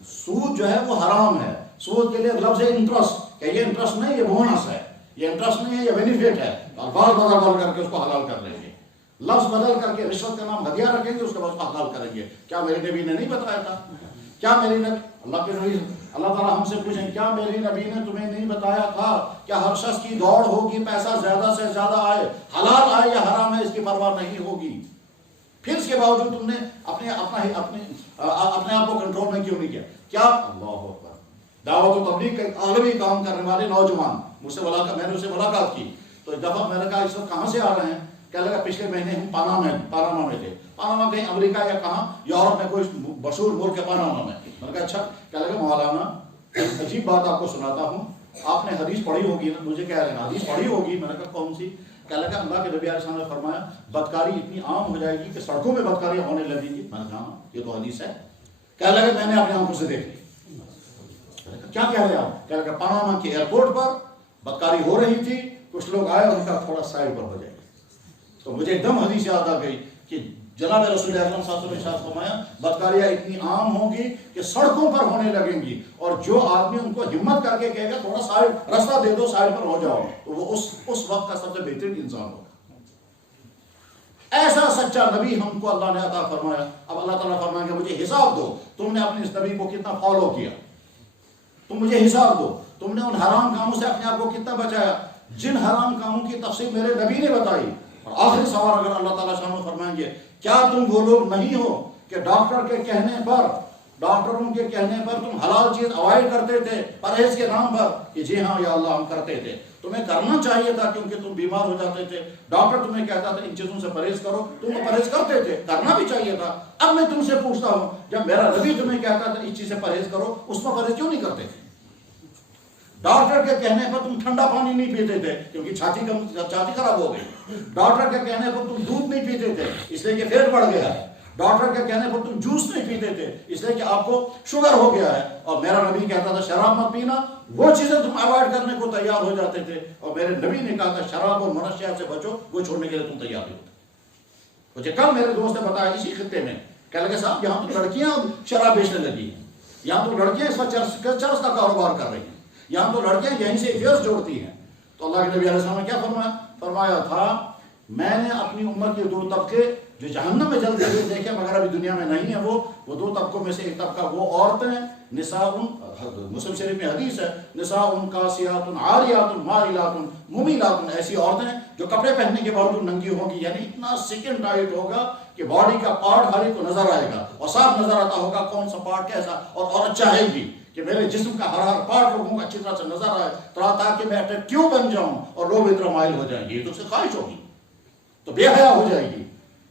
سود جو ہے وہ حرام ہے. سود کے لیے لفظ ہے انٹرسٹ, کہ یہ انٹرسٹ نہیں, یہ بونس ہے, یہ انٹرسٹ نہیں ہے, یہ بینیفٹ ہے. الفاظ بدل کر کے اس کو حلال کر لیں گے, لفظ بدل کر کے رشوت کا نام ہدیہ رکھیں گے, اس کے بعد حلال کریں گے. کیا میرے نبی نے نہیں بتایا تھا؟ کیا میری نبی, اللہ کے نبی اللہ تعالیٰ ہم سے پوچھیں کیا میری نبی نے تمہیں نہیں بتایا تھا کہ ہر شخص کی دوڑ ہوگی پیسہ زیادہ سے زیادہ آئے, حلال آئے یا حرام ہے اس کی پرواہ نہیں ہوگی. پھر اس کے باوجود تم نے اپنے آپ کو کنٹرول میں کیوں نہیں کیا؟ کیا اللہ اکبر. دعوت و تبلیغ کا ایک عالمی کام کرنے والے نوجوان مجھ سے میں نے اسے ملاقات کی تو ایک دفعہ میں نے کہا اس وقت کہاں سے آ رہے ہیں؟ کہنے لگا پچھلے مہینے ہم پاناما میں تھے. پاناما کہیں امریکہ یا کہاں یورپ میں کوئی مشہور ملک ہے پاناما میں. میں نے کہا اچھا. کہنے لگا مولانا عجیب بات آپ کو سناتا ہوں, آپ نے حدیث پڑھی ہوگی نا. مجھے کہہ رہے ہیں حدیث پڑھی ہوگی. میں نے کہا کون سی؟ کہنے لگا اللہ کے نبی علیہ السلام نے فرمایا بدکاری اتنی عام ہو جائے گی کہ سڑکوں میں بدکاریاں ہونے لگیں گی. میں نے کہا یہ تو حدیث ہے. کہنے لگا میں نے اپنی آنکھوں سے دیکھ لی. کیا کہہ رہے آپ؟ کہنے لگا پاناما کے ایئرپورٹ پر بدکاری ہو رہی تھی, کچھ لوگ آئے اور ان کا تھوڑا سائڈ پر ہو جائے. تو مجھے ایک دم حدیث یاد آ گئی کہ جناب رسول اکرم صلی اللہ علیہ وسلم نے ارشاد فرمایا بدکاریاں اتنی عام ہوں گی کہ سڑکوں پر ہونے لگیں گی, اور جو آدمی ان کو ہمت کر کے کہے گا تھوڑا سائڈ رستہ دے دو, سائڈ پر ہو جاؤ, تو وہ اس وقت کا سب سے بہترین انسان ہوگا. ایسا سچا نبی ہم کو اللہ نے عطا فرمایا. اب اللہ تعالیٰ فرمائیں گے مجھے حساب دو, تم نے اپنے اس نبی کو کتنا فالو کیا, تم مجھے حساب دو, تم نے ان حرام کاموں سے اپنے آپ کو کتنا بچایا جن حرام کاموں کی تفصیل میرے نبی نے بتائی. اور آخری سوال اگر اللہ تعالیٰ شان فرمائیں گے کیا تم وہ لوگ نہیں ہو کہ ڈاکٹروں کے کہنے پر تم حلال چیز اوائڈ کرتے تھے پرہیز کے نام پر کہ جی ہاں یا اللہ ہم کرتے تھے, تمہیں کرنا چاہیے تھا کیونکہ تم بیمار ہو جاتے تھے, ڈاکٹر تمہیں کہتا تھا ان چیزوں سے پرہیز کرو, تم پرہیز کرتے تھے, کرنا بھی چاہیے تھا. اب میں تم سے پوچھتا ہوں جب میرا نبی تمہیں کہتا تھا اس چیز سے پرہیز کرو, اس میں پرہیز کیوں نہیں کرتے تھے؟ ڈاکٹر کے کہنے پر تم ٹھنڈا پانی نہیں پیتے تھے کیونکہ چھاتی خراب ہو گئی. ڈاکٹر کے کہنے پر تم دودھ نہیں پیتے تھے اس لیے کہ پیٹ بڑھ گیا ہے. ڈاکٹر کے کہنے پر تم جوس نہیں پیتے تھے اس لیے کہ آپ کو شوگر ہو گیا ہے. اور میرا نبی کہتا تھا شراب مت پینا, وہ چیزیں تم اوائڈ کرنے کو تیار ہو جاتے تھے. اور میرے نبی نے کہا تھا شراب اور منشیات سے بچو, وہ چھوڑنے کے لیے تم تیار نہیں ہوتے. مجھے کل میرے دوست نے بتایا اسی خطے میں, کہنے لگے صاحب یہاں تو لڑکیاں شراب بیچنے لگی ہیں, یہاں تو لڑکیاں اس وقت چرس کا کاروبار کر رہی ہیں, یہاں تو لڑکیاں یہیں سے افیئرز جوڑتی ہیں. تو اللہ کے نبی علیہ السلام نے کیا فرمایا تھا میں نے اپنی امت کے 2 طبقے جو جہنم میں جلتے ہوئے دیکھے مگر ابھی دنیا میں نہیں ہے, وہ 2 طبقوں میں سے ایک طبقہ وہ عورتیں نساء, مسلم شریف میں حدیث ہے نساء کاسیات عاریات مائلات ممیلات, ایسی عورتیں جو کپڑے پہننے کے باوجود ننگی ہوں گی, یعنی اتنا سکن ٹائٹ ہوگا کہ باڈی کا پارٹ ہر ایک کو نظر آئے گا اور صاف نظر آتا ہوگا کون سا پارٹ کیسا, اور عورت چاہے گی کہ میرے جسم کا ہر پارٹ لوگوں کو اچھی طرح سے نظر آئے تاکہ میں اٹریکٹیو بن جاؤں اور لوگ ادھر مائل ہو جائیں گے. یہ تو اسے خواہش ہوگی, تو بے حیا ہو جائے گی.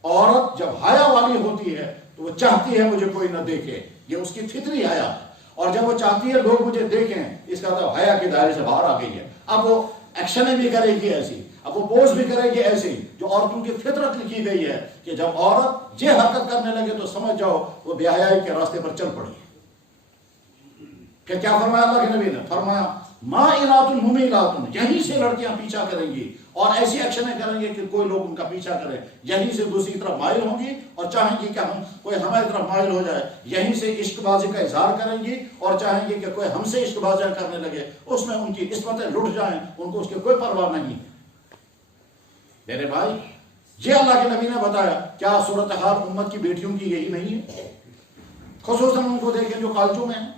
عورت جب حیا والی ہوتی ہے تو وہ چاہتی ہے مجھے کوئی نہ دیکھے, یہ اس کی فطری حیا ہے. اور جب وہ چاہتی ہے لوگ مجھے دیکھیں, اس کا تو حیا کے دائرے سے باہر آ گئی ہے. اب وہ ایکشنیں بھی کرے گی ایسی, اب وہ پوز بھی کرے گی ایسی جو عورتوں کی فطرت لکھی گئی ہے کہ جب عورت یہ حرکت کرنے لگے تو سمجھ جاؤ وہ بے حیائی کے راستے پر چل پڑی. کہ کیا فرمایا اللہ کے نبی نے؟ فرمایا مائلات ممیلات, یہیں سے لڑکیاں پیچھا کریں گی اور ایسی ایکشنیں کریں گے کہ کوئی لوگ ان کا پیچھا کرے, یہیں سے دوسری طرف مائل ہوں گی اور چاہیں گی کہ کوئی ہماری طرف مائل ہو جائے, یہیں سے عشق بازی کا اظہار کریں گی اور چاہیں گی کہ کوئی ہم سے عشق بازیاں کرنے لگے, اس میں ان کی عصمتیں لٹ جائیں, ان کو اس کی کوئی پرواہ نہیں. میرے بھائی یہ اللہ کے نبی نے بتایا, کیا صورتحال امت کی بیٹیوں کی یہی نہیں ہے؟ خصوصاً ان کو دیکھیں جو کالجوں میں ہیں,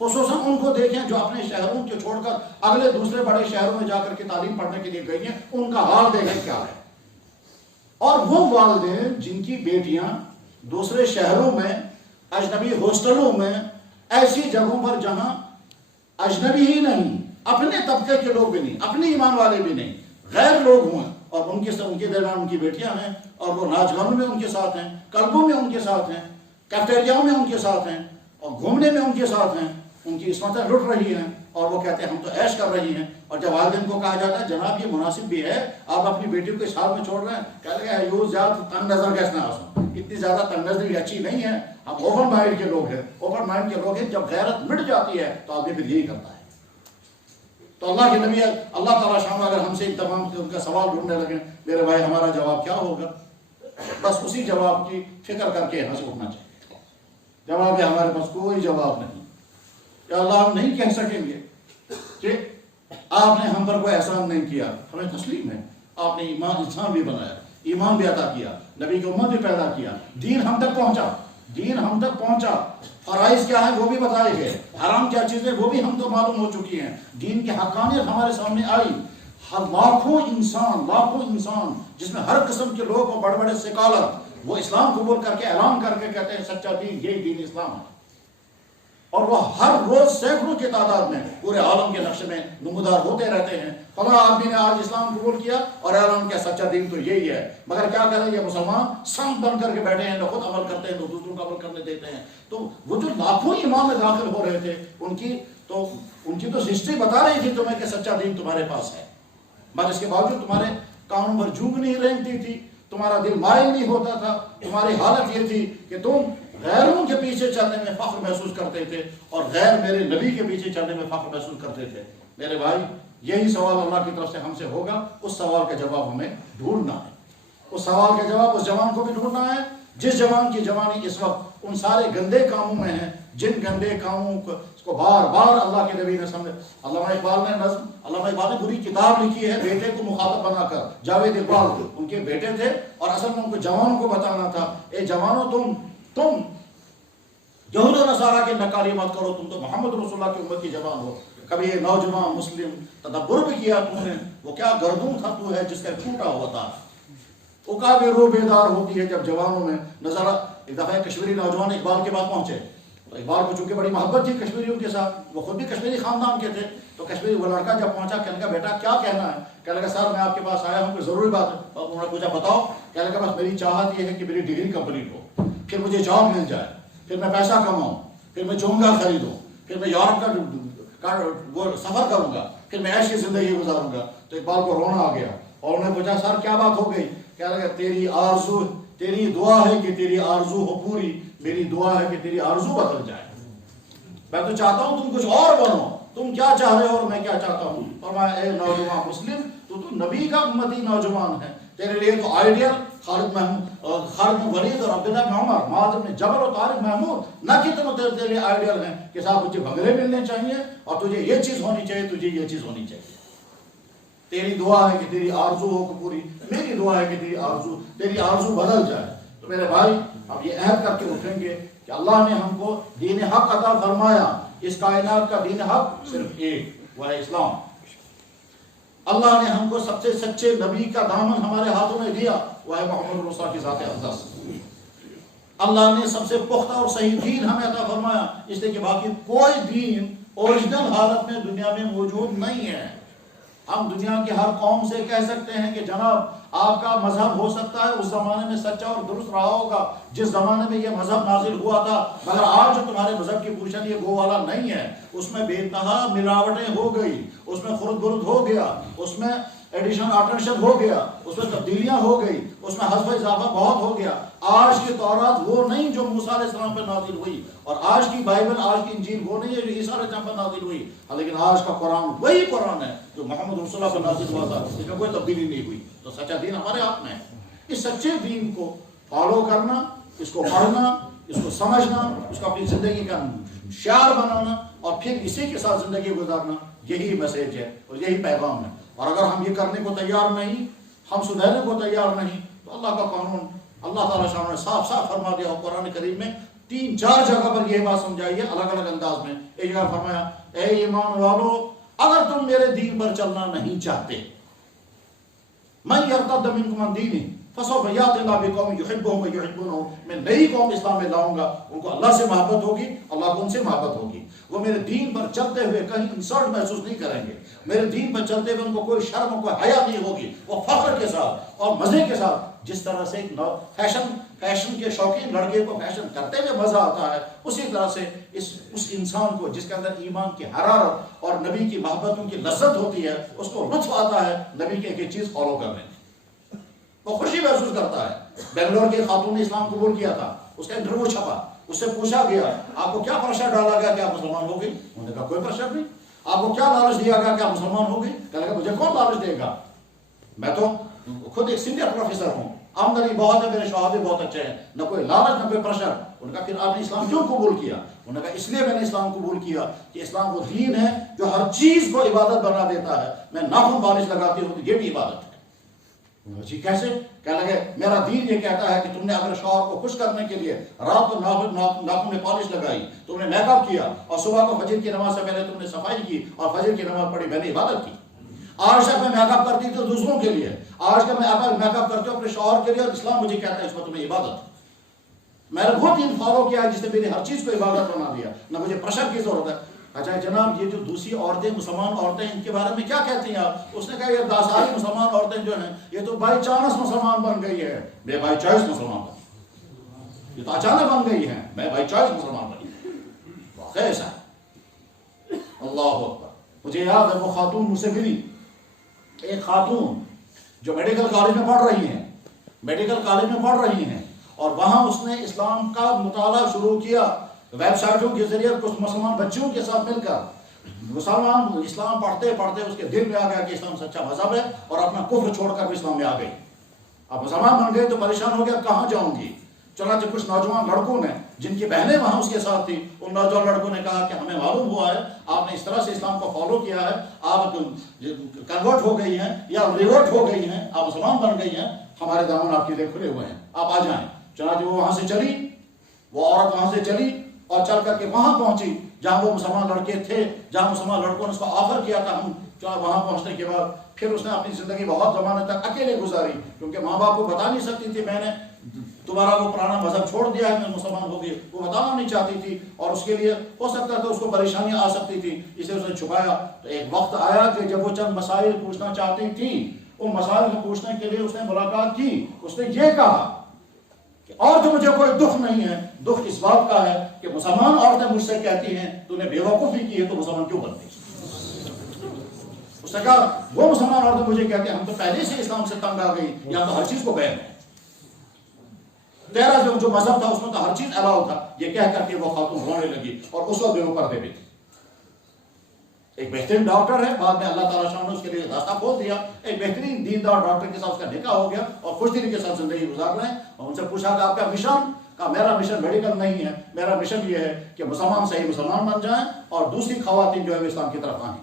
خصوصاً ان کو دیکھیں جو اپنے شہروں کے چھوڑ کر اگلے دوسرے بڑے شہروں میں جا کر کے تعلیم پڑھنے کے لیے گئی ہیں, ان کا حال دیکھیں کیا ہے. اور وہ والدین جن کی بیٹیاں دوسرے شہروں میں اجنبی ہاسٹلوں میں ایسی جگہوں پر جہاں اجنبی ہی نہیں, اپنے طبقے کے لوگ بھی نہیں, اپنے ایمان والے بھی نہیں, غیر لوگ ہوں, اور ان کے درمیان ان کی بیٹیاں ہیں اور وہ ناچ گانوں میں ان کے ساتھ ہیں, کلبوں میں ان کے ساتھ ہیں, کیفٹیریاؤں میں ان کے ساتھ ہیں اور گھومنے میں ان کے ساتھ ہیں, ان کی عصمتیں لٹ رہی ہیں اور وہ کہتے ہیں ہم تو عیش کر رہی ہیں. اور جب والدین کو کہا جاتا ہے جناب یہ مناسب بھی ہے, آپ اپنی بیٹی کو اس حال میں چھوڑ رہے ہیں, کہہ لگے زیادہ تنگ نظر کیسنا, اتنی زیادہ تنگ نظری اچھی نہیں ہے, ہم اوپن مائنڈ کے لوگ ہیں، اوپن مائنڈ کے لوگ ہیں. جب غیرت مٹ جاتی ہے تو آدمی پھر یہی کرتا ہے. تو اللہ کے نبی اللہ تعالیٰ شان اگر ہم سے ان تمام ان کا سوال ڈھونڈنے لگے میرے بھائی ہمارا جواب کیا ہوگا؟ بس اسی جواب کی فکر کر کے یہاں سے اٹھنا چاہیے. جواب ہے ہمارے پاس کوئی جواب نہیں. یا اللہ ہم نہیں کہہ سکیں گے کہ آپ نے ہم پر کوئی احسان نہیں کیا، ہمیں تسلیم ہے. آپ نے ایمان انسان بھی بنایا، ایمان بھی عطا کیا، نبی کی امت بھی پیدا کیا، دین ہم تک پہنچا، دین ہم تک پہنچا. فرائض کیا ہے وہ بھی بتائے گئے، حرام کیا چیزیں وہ بھی ہم تو معلوم ہو چکی ہیں. دین کی حقانیت ہمارے سامنے آئی. لاکھوں انسان جس میں ہر قسم کے لوگ اور بڑے بڑے سکالر وہ اسلام قبول کر کے اعلان کر کے کہتے ہیں سچا دین یہی دین اسلام ہے. اور وہ ہر روز سینکڑوں کی تعداد میں پورے عالم کے نقشے میں نمودار ہوتے رہتے ہیں. فلاں آدمی نے آج اسلام قبول کیا اور اعلان کیا سچا دین تو یہی ہے. مگر کیا کریں یہ مسلمان سنگ بن کر کے بیٹھے ہیں، نہ خود عمل کرتے ہیں نہ دوسروں کا عمل کرنے دیتے ہیں. تو وہ جو لاکھوں ایمان میں داخل ہو رہے تھے ان کی تو ہسٹری بتا رہی تھی تمہیں کہ سچا دین تمہارے پاس ہے، مگر اس کے باوجود تمہارے کانوں پر جھوک نہیں رہتی تھی، تمہارا دل مائل نہیں ہوتا تھا. تمہاری حالت یہ تھی کہ تم غیروں کے پیچھے چلنے میں فخر محسوس کرتے تھے اور غیر میرے نبی کے پیچھے چلنے میں فخر محسوس کرتے تھے. میرے بھائی یہی سوال اللہ کی طرف سے ہم سے ہوگا. اس سوال کا جواب ہمیں ڈھونڈنا ہے. اس سوال کا جواب اس جوان کو بھی ڈھونڈنا ہے جس جوان کی جوانی اس وقت ان سارے گندے کاموں میں ہیں جن گندے کاموں کو بار بار اللہ کے نبی نے سمجھا. علامہ اقبال نے پوری کتاب لکھی ہے بیٹے کو مخاطب بنا کر. جاوید اقبال ان کے بیٹے تھے اور اصل میں ان کو جوانوں کو بتانا تھا اے جوانوں تم یہود و نصارہ کی نکالی مت کرو، تم تو محمد رسول اللہ کی امت کی جوان ہو. کبھی یہ نوجوان مسلم تدبر بھی کیا تم نے؟ وہ کیا گردوں تھا تو ہے جس کا ٹوٹا ہوا تھا. عقاب روح بیدار ہوتی ہے جب جوانوں میں نظارہ. ایک دفعہ کشمیری نوجوان اقبال کے پاس پہنچے تو اقبال کو چونکہ بڑی محبت تھی کشمیریوں کے ساتھ، وہ خود بھی کشمیری خاندان کے تھے. تو کشمیری وہ لڑکا جب پہنچا کہنے لگا بیٹا کیا کہنا ہے؟ کہنے لگا سر میں آپ کے پاس آیا ہوں کوئی ضروری بات ہے. اور انہوں نے پوچھا بتاؤ. کہنے لگا بس میری چاہت یہ ہے کہ میری ڈگری کمپلیٹ ہو، پھر مجھے جاب مل جائے، پھر میں پیسہ کماؤں، پھر میں چونگا خریدوں، پھر میں یورپ کا وہ سفر کروں گا، پھر میں ایسی زندگی گزاروں گا. تو اقبال کو رونا آ گیا اور انہوں نے پوچھا سر کیا بات ہو گئی؟ کہنے لگا تیری آرزو، تیری دعا ہے کہ تیری آرزو ہو پوری، میری دعا ہے کہ تیری آرزو بدل جائے. میں تو چاہتا ہوں تم کچھ اور بنو، تم کیا چاہ رہے ہو اور میں کیا چاہتا ہوں. فرمایا اے نوجوان مسلم تو نبی کا امتی نوجوان ہے، تیرے لیے تو آئیڈیل خالد بن ولید اور عبداللہ بن عمر، معاذ بن جبل اور طارق محمود نہ کتنے تیرے لیے آئیڈیل ہیں کہ صاحب تجھے بنگلے ملنے چاہیے اور تجھے یہ چیز ہونی چاہیے، تجھے یہ چیز ہونی چاہیے. تیری دعا ہے کہ تیری آرزو ہو پوری، میری دعا ہے کہ تیری آرزو بدل جائے. تو میرے بھائی اب یہ عہد کر کے اٹھیں گے کہ اللہ نے ہم کو دین حق عطا فرمایا. اس کائنات کا دین حق صرف ایک، وہ ہے اسلام. اللہ نے ہم کو سب سے سچے نبی کا دامن ہمارے ہاتھوں میں دیا، وہ ہے محمد رسول اللہ کی ذات اقدس. اللہ نے سب سے پختہ اور صحیح دین ہمیں عطا فرمایا، اس لیے کہ باقی کوئی دین اوریجنل حالت میں دنیا میں موجود نہیں ہے. ہم دنیا کی ہر قوم سے کہہ سکتے ہیں کہ جناب آپ کا مذہب ہو سکتا ہے اس زمانے میں سچا اور درست رہا ہوگا جس زمانے میں یہ مذہب نازل ہوا تھا، مگر آج جو تمہارے مذہب کی پوزیشن یہ وہ والا نہیں ہے. اس میں بے انتہا ملاوٹیں ہو گئی، اس میں خرد برد ہو گیا، اس میں ایڈیشن آلٹریشن ہو گیا، اس میں تبدیلیاں ہو گئی، اس میں حذف اضافہ بہت ہو گیا. آج کی تورات وہ نہیں جو موسیٰ علیہ السلام پر نازل ہوئی، اور آج کی بائبل آج کی انجیل وہ نہیں ہے جو عیسیٰ علیہ السلام پر نازل ہوئی. لیکن آج کا قرآن وہی قرآن ہے جو محمد رسول اللہ پر نازل ہوا تھا، اس میں کوئی تبدیلی نہیں ہوئی. تو سچا دین ہمارے ہاتھ میں ہے. اس سچے دین کو فالو کرنا، اس کو پڑھنا، اس کو سمجھنا، اس کو اپنی زندگی کا شعار بنانا اور پھر اسی کے ساتھ زندگی گزارنا، یہی میسیج ہے اور یہی پیغام ہے. اور اگر ہم یہ کرنے کو تیار نہیں، ہم سدھرنے کو تیار نہیں، تو اللہ کا قانون اللہ تعالیٰ شاہ نے صاف صاف فرما دیا قرآن کریم میں 3-4 جگہ پر یہ بات سمجھائی ہے الگ الگ انداز میں. ایک جگہ فرمایا اے ایمان والو اگر تم میرے دین پر چلنا نہیں چاہتے، من یرتد منکم عن دینہ فسوف یأتی اللہ بقوم یحبہم ویحبونہ، میں نئی قوم اسلام میں لاؤں گا، ان کو اللہ سے محبت ہوگی، اللہ کو ان سے محبت ہوگی. وہ میرے دین پر چلتے ہوئے کہیں انسلٹ محسوس نہیں کریں گے، میرے دین پر چلتے ہوئے ان کو کوئی شرم کوئی حیا نہیں ہوگی، وہ فخر کے ساتھ اور مزے کے ساتھ، جس طرح سے فیشن کے شوقین لڑکے کو فیشن کرتے ہوئے مزہ آتا ہے، اسی طرح سے اس انسان کو جس کے اندر ایمان کی حرارت اور نبی کی محبتوں کی لذت ہوتی ہے، اس کو لطف آتا ہے نبی کی ایک چیز فالو کرنے میں، وہ خوشی محسوس کرتا ہے. بنگلور کی خاتون نے اسلام قبول کیا تھا، اس کا انٹرویو چھپا، اس سے پوچھا گیا آپ کو کیا پریشر ڈالا گیا کہ آپ مسلمان ہو گئے؟ انہوں نے کہا کوئی پریشر نہیں. آپ کو کیا لالچ دیا گیا کہ آپ مسلمان ہو گئے؟ کہنے لگا مجھے کون لالچ دے گا، میں تو خود ایک سینئر پروفیسر ہوں، آمدنی بہت ہے، میرے شوہر بھی بہت اچھے ہیں، نہ کوئی لالچ نہ کوئی پریشر. انہوں نے کہا پھر آپ نے اسلام کیوں قبول کیا؟ انہوں نے کہا اس لیے میں نے اسلام قبول کیا کہ اسلام وہ دین ہے جو ہر چیز کو عبادت بنا دیتا ہے. میں ناخن بالش لگاتی ہوں تو یہ بھی عبادت ہے. جی کیسے؟ کہنے لگے میرا دین یہ کہتا ہے کہ تم نے اگر شوہر کو خوش کرنے کے لیے رات کو ناخن میں پالش لگائی، تم نے میک اپ کیا، اور صبح کو فجر کی نماز سے پہلے تم نے صفائی کی اور فجر کی نماز پڑھی، میں نے عبادت کی. آج تک میں میک اپ کرتی تھی دوسروں کے لیے، آج کل میں میک اپ کرتی ہوں اپنے شوہر کے لیے، اور اسلام مجھے کہتا ہے اس کو تمہیں عبادت. میں نے وہ دین فالو کیا ہے جس نے میری ہر چیز کو عبادت بنا دیا، نہ مجھے پریشر کی ضرورت ہے. اچھا جناب یہ جو دوسری عورتیں مسلمان عورتیں ان کے بارے میں کیا کہتی ہیں آپ؟ اس نے کہا یہ ساری مسلمان عورتیں جو ہیں یہ تو بائی چانس مسلمان بن گئی ہے. میں بائی چوائس مسلمان بن، یہ تو اچانک بن گئی ہیں، میں بائی چوائس مسلمان بنی. واقعی ایسا ہے. اللہ اکبر. مجھے یاد ہے وہ خاتون مجھ سے ملی، ایک خاتون جو میڈیکل کالج میں پڑھ رہی ہیں، میڈیکل کالج میں پڑھ رہی ہیں، اور وہاں اس نے اسلام کا مطالعہ شروع کیا ویب سائٹوں کے ذریعے کچھ مسلمان بچوں کے ساتھ مل کر. مسلمان اسلام پڑھتے پڑھتے اس کے دل میں آ گیا کہ اسلام سچا مذہب ہے، اور اپنا کفر چھوڑ کر اسلام میں آ گئی. اب مسلمان بن گئے تو پریشان ہو گیا کہاں جاؤں گی. چنانچہ کچھ نوجوان لڑکوں نے جن کی بہنیں وہاں اس کے ساتھ تھی، ان نوجوان لڑکوں نے کہا کہ ہمیں معلوم ہوا ہے آپ نے اس طرح سے اسلام کو فالو کیا ہے، آپ کنورٹ ہو گئی ہیں یا ریورٹ ہو گئی ہیں، آپ مسلمان بن گئی ہیں، ہمارے دامن آپ کے لیے کھلے ہوئے ہیں، آپ آ جائیں. چنانچہ وہ وہاں سے چلی، وہ عورت وہاں سے چلی اور چل کر کے وہاں پہنچی جہاں وہ مسلمان لڑکے تھے، جہاں مسلمان لڑکوں نے اس کو آفر کیا تھا. ہم وہاں پہنچنے کے بعد پھر اس نے اپنی زندگی بہت زمانے تک اکیلے گزاری، کیونکہ ماں باپ کو بتا نہیں سکتی تھی میں نے تمہارا وہ پرانا مذہب چھوڑ دیا ہے، میں مسلمان ہو گئی. وہ بتانا نہیں چاہتی تھی، اور اس کے لیے ہو سکتا تھا اس کو پریشانیاں آ سکتی تھی، اسے اس نے چھپایا. تو ایک وقت آیا کہ جب وہ چند مسائل پوچھنا چاہتی تھی، ان مسائل کو پوچھنے کے لیے اس نے ملاقات کی. اس نے یہ کہا کہ اور تو مجھے کوئی دکھ نہیں ہے، دکھ اس بات کا ہے کہ مسلمان عورتیں مجھ سے کہتی ہیں تو نے بیوقوفی کی ہے تو مسلمان کیوں بنتی. اس نے کہا وہ مسلمان عورتیں مجھے کہتے ہیں ہم تو پہلے سے اسلام سے تنگ آ گئی، یہاں تو ہر چیز کو بین ہے، تیرا جو مذہب تھا اس میں تو ہر چیز الاؤ تھا. یہ کہہ کر کے وہ خاتون رونے لگی، اور اس وقت وہ پردے بھی تھی. ایک بہترین ڈاکٹر ہے، بعد میں اللہ تعالیٰ شاہ نے اس کے لیے راستہ کھول دیا. ایک بہترین دیندار ڈاکٹر کے ساتھ اس کا نکاح ہو گیا اور خوش دلی کے ساتھ زندگی گزار رہے ہیں. اور ان سے پوچھا کہ آپ کا مشن؟ کہا میرا مشن میڈیکل نہیں ہے، میرا مشن یہ ہے کہ مسلمان صحیح مسلمان بن جائیں اور دوسری خواتین جو ہے اسلام کی طرف آئیں.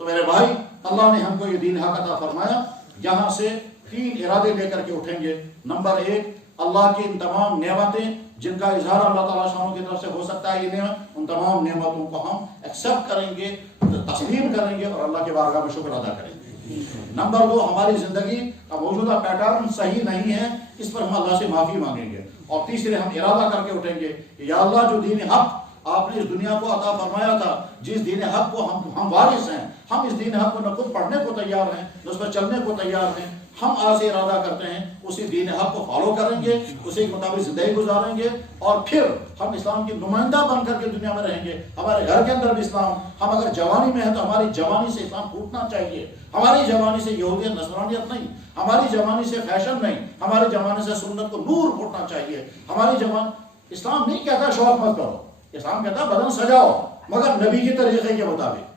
تو میرے بھائی اللہ نے ہم کو یہ دین حق عطا فرمایا. یہاں سے 3 ارادے لے کر کے اٹھیں گے. نمبر 1، اللہ کی ان تمام نعمتیں جن کا اظہار اللہ تعالیٰ شانوں کی طرف سے ہو سکتا ہے، یہ نعمت، ان تمام نعمتوں کو ہم ایکسیپٹ کریں گے، تسلیم کریں گے اور اللہ کے بارگاہ میں شکر ادا کریں گے. نمبر 2، ہماری زندگی کا موجودہ پیٹرن صحیح نہیں ہے، اس پر ہم اللہ سے معافی مانگیں گے. اور تیسرے ہم ارادہ کر کے اٹھیں گے کہ یا اللہ جو دین حق آپ نے اس دنیا کو عطا فرمایا تھا، جس دین حق کو ہم وارث ہیں، ہم اس دین حق کو نہ خود پڑھنے کو تیار ہیں نہ اس پر چلنے کو تیار ہیں. ہم آج سے ارادہ کرتے ہیں اسی دین حق کو فالو کریں گے، اسی کے مطابق زندگی گزاریں گے، اور پھر ہم اسلام کی نمائندہ بن کر کے دنیا میں رہیں گے. ہمارے گھر کے اندر بھی اسلام، ہم اگر جوانی میں ہیں تو ہماری جوانی سے اسلام پھوٹنا چاہیے. ہماری جوانی سے یہودیت نصرانیت نہیں، ہماری جوانی سے فیشن نہیں، ہماری جوانی سے سنت کو نور پھوٹنا چاہیے. ہماری جوان اسلام نہیں کہتا شوق مت کرو، اسلام کہتا بدن سجاؤ مگر نبی کے طریقے کے مطابق.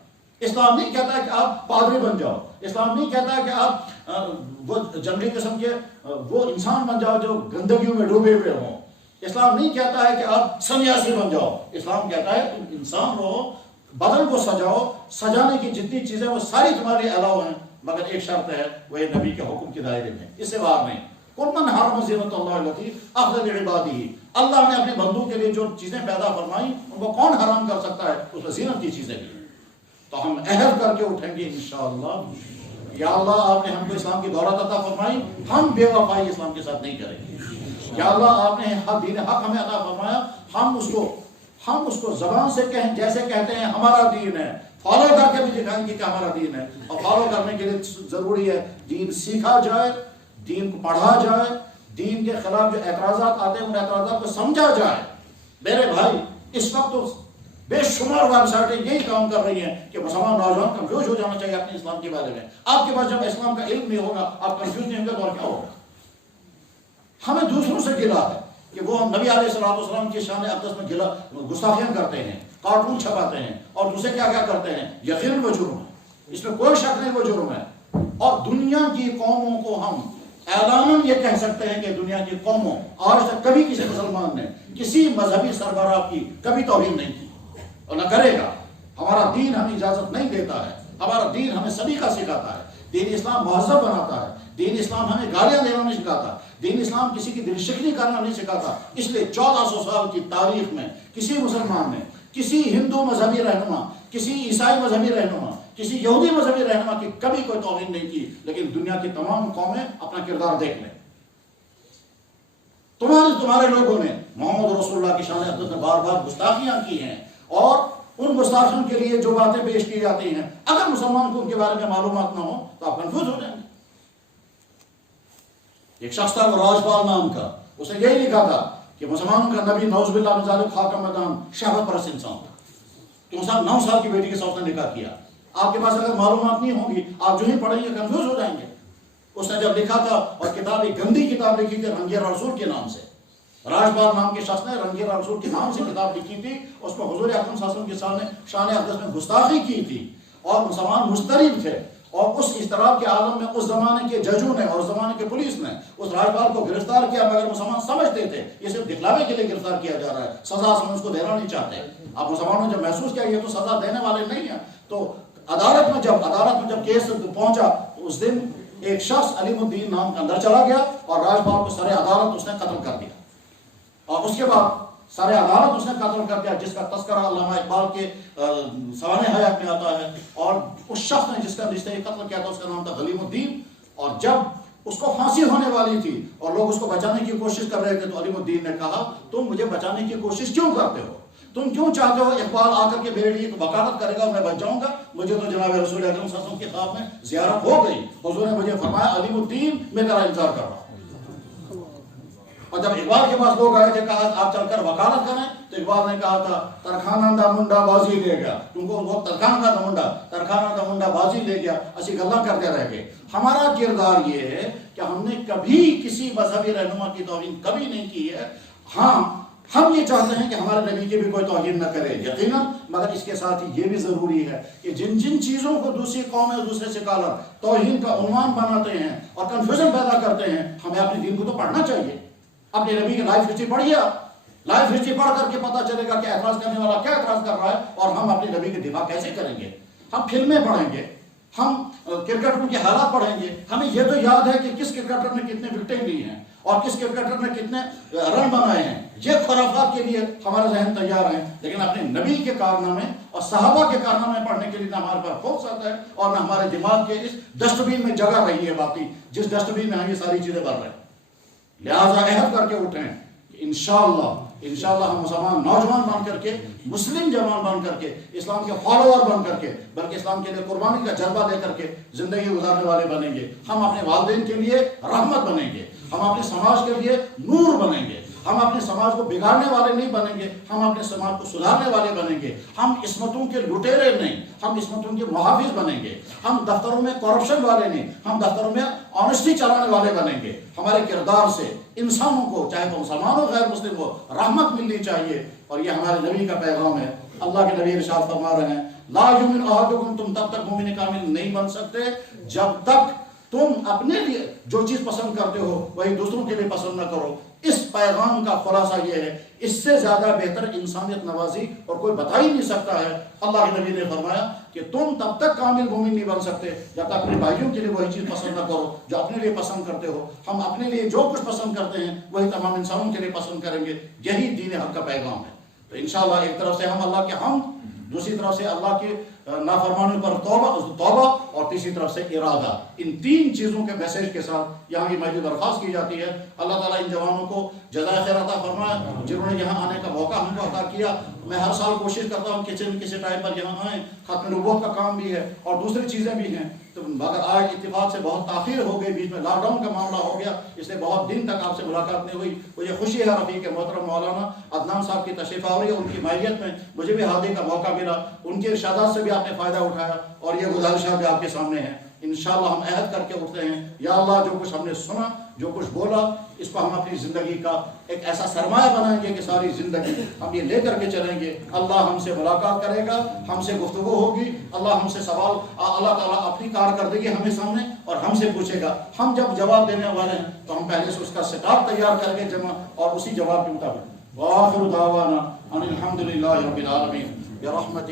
اسلام نہیں کہتا کہ آپ پادری بن جاؤ، اسلام نہیں کہتا کہ آپ وہ جنگلی قسم کے وہ انسان بن جاؤ جو گندگیوں میں ڈوبے ہوئے ہوں. اسلام نہیں کہتا ہے کہ آپ سنیاسی بن جاؤ. اسلام کہتا ہے تم انسان رہو، بدن کو سجاؤ، سجانے کی جتنی چیزیں وہ ساری تمہارے الاؤ ہیں، مگر ایک شرط ہے، وہ یہ نبی کے حکم کے دائرے میں، اس سے باہر نہیں. قل من حرم زینت اللہ التی اخرج لعبادہ، اللہ نے اپنے بندوں کے لیے جو چیزیں پیدا فرمائیں ان کو کون حرام کر سکتا ہے؟ اس میں زینت کی چیزیں بھی. تو ہم عہد کر کے اٹھیں گے انشاءاللہ، یا اللہ آپ نے ہم کو اسلام کی دولت عطا فرمائی، ہم بے وفائی اسلام کے ساتھ نہیں کریں گے. یا اللہ آپ نے دین حق ہمیں عطا فرمایا، ہم اس کو زبان سے کہیں جیسے کہتے ہیں ہمارا دین ہے، فالو کر کے بھی دکھائیں گے کہ ہمارا دین ہے. اور فالو کرنے کے لیے ضروری ہے دین سیکھا جائے، دین کو پڑھا جائے، دین کے خلاف جو اعتراضات آتے ہیں ان اعتراضات کو سمجھا جائے. میرے بھائی اس وقت تو بے شمار ویب سائٹیں یہی کام کر رہی ہیں کہ مسلمان نوجوان کنفیوز ہو جانا چاہیے اپنے اسلام کے بارے میں. آپ کے پاس جب اسلام کا علم نہیں ہوگا، آپ کنفیوز نہیں ہوں گے تو اور کیا ہوگا؟ ہمیں دوسروں سے گلا ہے، کہ وہ نبی علیہ السلام کی شان اقدس میں گستاخیاں کرتے ہیں، کارٹون چھپاتے ہیں اور دوسرے کیا کیا کرتے ہیں، یقیناً وہ جرم ہے، اس میں کوئی شک نہیں وہ جرم ہے۔ اور دنیا کی قوموں کو ہم اعلاناً یہ کہہ سکتے ہیں کہ دنیا کی قوموں آج تک کبھی کسی مسلمان نے کسی مذہبی سربراہ کی کبھی توہین نہیں کی اور نہ کرے گا۔ ہمارا دین ہمیں اجازت نہیں دیتا ہے، ہمارا دین ہمیں سلیقہ سکھاتا ہے، دین اسلام مہذب بناتا ہے، دین اسلام ہمیں گالیاں دینا نہیں سکھاتا، دین اسلام کسی کی دل شکنی کرنا نہیں سکھاتا۔ اس لیے 1400 سال کی تاریخ میں کسی مسلمان نے کسی ہندو مذہبی رہنما، کسی عیسائی مذہبی رہنما، کسی یہودی مذہبی رہنما کی کبھی کوئی توہین نہیں کی۔ لیکن دنیا کی تمام قومیں اپنا کردار دیکھ لیں، تمہارے لوگوں نے محمد رسول اللہ کی شان اقدس میں بار بار گستاخیاں کی ہیں، اور ان گستاخیوں کے لیے جو باتیں پیش کی جاتی ہیں اگر مسلمان کو ان کے بارے میں معلومات نہ ہو تو آپ کنفیوز ہو جائیں گے۔ ایک شخص تھا وہ راجپال نام کا، اس نے یہی لکھا تھا کہ مسلمانوں کا نبی نعوذ باللہ من ذالک خاک مدام شہوت پرست انسان تھا۔ 9 سال کی بیٹی کے ساتھ نے نکاح کیا۔ آپ کے پاس اگر معلومات نہیں ہوں گی آپ جو ہی پڑھیں گے کنفیوز ہو جائیں گے۔ اس نے جب لکھا تھا اور کتاب ایک گندی کتاب لکھی تھی رنگیر رسول کے نام سے، راجپال نام کے شخص نے رنگیر رسول کے نام سے کتاب لکھی تھی، اس میں حضور اکرم صلی اللہ علیہ وسلم کے سامنے شان اقدس میں گستاخی کی تھی، اور مسلمان مضطرب تھے، اور اس اضطراب کے عالم میں اس زمانے کے ججوں نے اور اس زمانے کے پولیس نے اس راجپال کو گرفتار کیا، مگر مسلمان سمجھتے تھے یہ صرف دکھلاوے کے لیے گرفتار کیا جا رہا ہے، سزا ہم اس کو دینا نہیں چاہتے۔ اب مسلمانوں نے جب محسوس کیا یہ تو سزا دینے والے نہیں ہیں، تو عدالت میں جب کیس پہنچا تو اس دن ایک شخص علیم الدین نام کے اندر چلا گیا اور راجپال کو سر عدالت اس نے قتل کر دیا، اور اس کے بعد سر عدالت اس نے قتل کر دیا، جس کا تذکرہ علامہ اقبال کے سوانح حیات میں آتا ہے۔ اور اس شخص نے جس نے قتل کیا تھا اس کا نام تھا غلیم الدین، اور جب اس کو پھانسی ہونے والی تھی اور لوگ اس کو بچانے کی کوشش کر رہے تھے تو علیم الدین نے کہا تم مجھے بچانے کی کوشش کیوں کرتے ہو، تم کیوں چاہتے ہو اقبال آ کر کے میرے لیے وکالت کرے گا اور میں بچ جاؤں گا؟ مجھے تو جناب رسول اکرم صلی اللہ علیہ وسلم کے خواب میں زیارت ہو گئی، حضور نے مجھے فرمایا علیم الدین میں تیرا انتظار کر رہا ہوں۔ اور جب اقبال کے پاس لوگ آئے تھے کہا آپ چل کر وکالت کریں تو اقبال نے کہا تھا ترخانہ دا منڈا بازی لے گیا، کیونکہ وہ ترخانہ دا منڈا بازی لے گیا، اسی گلا کرتے رہ گئے۔ ہمارا کردار یہ ہے کہ ہم نے کبھی کسی مذہبی رہنما کی توہین کبھی نہیں کی ہے۔ ہاں ہم یہ چاہتے ہیں کہ ہمارے نبی کی بھی کوئی توہین نہ کرے یقیناً، مگر اس کے ساتھ ہی یہ بھی ضروری ہے کہ جن چیزوں کو دوسری قومیں اور دوسرے سکالر توہین کا عنوان بناتے ہیں اور کنفیوژن پیدا کرتے ہیں، ہمیں اپنے دین کو تو پڑھنا چاہیے۔ اپنے نبی کی لائف ہسٹری پڑھیے، لائف ہسٹری پڑھ کر کے پتہ چلے گا کہ اعتراض کرنے والا کیا اعتراض کر رہا ہے اور ہم اپنے نبی کی دفاع کیسے کریں گے۔ ہم فلمیں پڑھیں گے، ہم کرکٹروں کے حالات پڑھیں گے، ہمیں یہ تو یاد ہے کہ کس کرکٹر نے کتنے وکٹیں لی ہیں اور کس کرکٹر نے کتنے رن بنائے ہیں، یہ خرافات کے لیے ہمارا ذہن تیار ہے، لیکن اپنے نبی کے کارنامے اور صحابہ کے کارنامے پڑھنے کے لیے نہ ہمارے پاس فرصت ہے اور نہ ہمارے دماغ کے اس ڈسٹ بین میں جگہ رہی ہے باقی، جس ڈسٹ بین میں ہم یہ ساری چیزیں بھر رہے ہیں۔ لہٰذا عہد کر کے اٹھیں کہ انشاءاللہ ہم مسلمان نوجوان بن کر کے، مسلم جوان بن کر کے، اسلام کے فالوور بن کر کے، بلکہ اسلام کے لیے قربانی کا جذبہ دے کر کے زندگی گزارنے والے بنیں گے۔ ہم اپنے والدین کے لیے رحمت بنیں گے، ہم اپنے سماج کے لیے نور بنیں گے، ہم اپنے سماج کو بگاڑنے والے نہیں بنیں گے، ہم اپنے سماج کو سدھارنے والے بنیں گے۔ ہم عصمتوں کے لٹیرے نہیں، ہم عصمتوں کے محافظ بنیں گے۔ ہم دفتروں میں کرپشن والے نہیں، ہم دفتروں میں آنیسٹی چلانے والے بنیں گے۔ ہمارے کردار سے انسانوں کو، چاہے وہ مسلمان ہو غیر مسلم ہو، رحمت ملنی چاہیے، اور یہ ہمارے نبی کا پیغام ہے۔ اللہ کے نبی ارشاد فرما رہے ہیں لا یؤمن احدکم، تم تب تک مومن کامل نہیں بن سکتے جب تک تم اپنے لیے جو چیز پسند کرتے ہو وہی دوسروں کے لیے پسند نہ کرو۔ اس پیغام کا خلاصہ یہ ہے، اس سے زیادہ بہتر انسانیت نوازی اور کوئی بتا ہی نہیں سکتا ہے۔ اللہ کے نبی نے فرمایا کہ تم تب تک کامل مومن نہیں بن سکتے جب تک اپنے بھائیوں کے لیے وہی چیز پسند نہ کرو جو اپنے لیے پسند کرتے ہو۔ ہم اپنے لیے جو کچھ پسند کرتے ہیں وہی تمام انسانوں کے لیے پسند کریں گے، یہی دین حق کا پیغام ہے۔ تو انشاءاللہ ایک طرف سے ہم اللہ کے حمد، دوسری طرف سے اللہ کے نافرمانی پر توبہ اور تیسری طرف سے ارادہ، ان 3 چیزوں کے میسج کے ساتھ یہاں کی مجید درخواست کی جاتی ہے۔ اللہ تعالیٰ ان جوانوں کو جزائے خیر عطا فرمائے جنہوں نے یہاں آنے کا موقع ہم کو عطا کیا۔ میں ہر سال کوشش کرتا ہوں کہ کسی ٹائم پر یہاں آئیں، ختم نبوت کا کام بھی ہے اور دوسری چیزیں بھی ہیں، تو مگر آج اتفاق سے بہت تاخیر ہو گئی، بیچ میں لاک ڈاؤن کا معاملہ ہو گیا، اس لیے بہت دن تک آپ سے ملاقات نہیں ہوئی۔ مجھے خوشی ہے رفیق محترم مولانا عدنان صاحب کی تشریف آوری ہے، ان کی ماہیت میں مجھے بھی حاضری کا موقع ملا، ان کے ارشادات سے بھی آپ نے فائدہ اٹھایا اور یہ گزارشات بھی آپ کے سامنے ہیں۔ انشاءاللہ ہم عہد کر کے اٹھتے ہیں، یا اللہ جو کچھ ہم نے سنا، جو کچھ بولا، اس کو ہم اپنی زندگی کا ایک ایسا سرمایہ بنائیں گے کہ ساری زندگی ہم یہ لے کر کے چلیں گے۔ اللہ ہم سے ملاقات کرے گا، ہم سے گفتگو ہوگی، اللہ ہم سے سوال، اللہ تعالیٰ اپنی کارکردگی ہمیں سامنے اور ہم سے پوچھے گا۔ ہم جب جواب دینے والے ہیں تو ہم پہلے سے اس کا سٹاپ تیار کر کے جمع اور اسی جواب کے مطابق۔ وآخر دعوانا ان الحمد للہ رب العالمین برحمتہ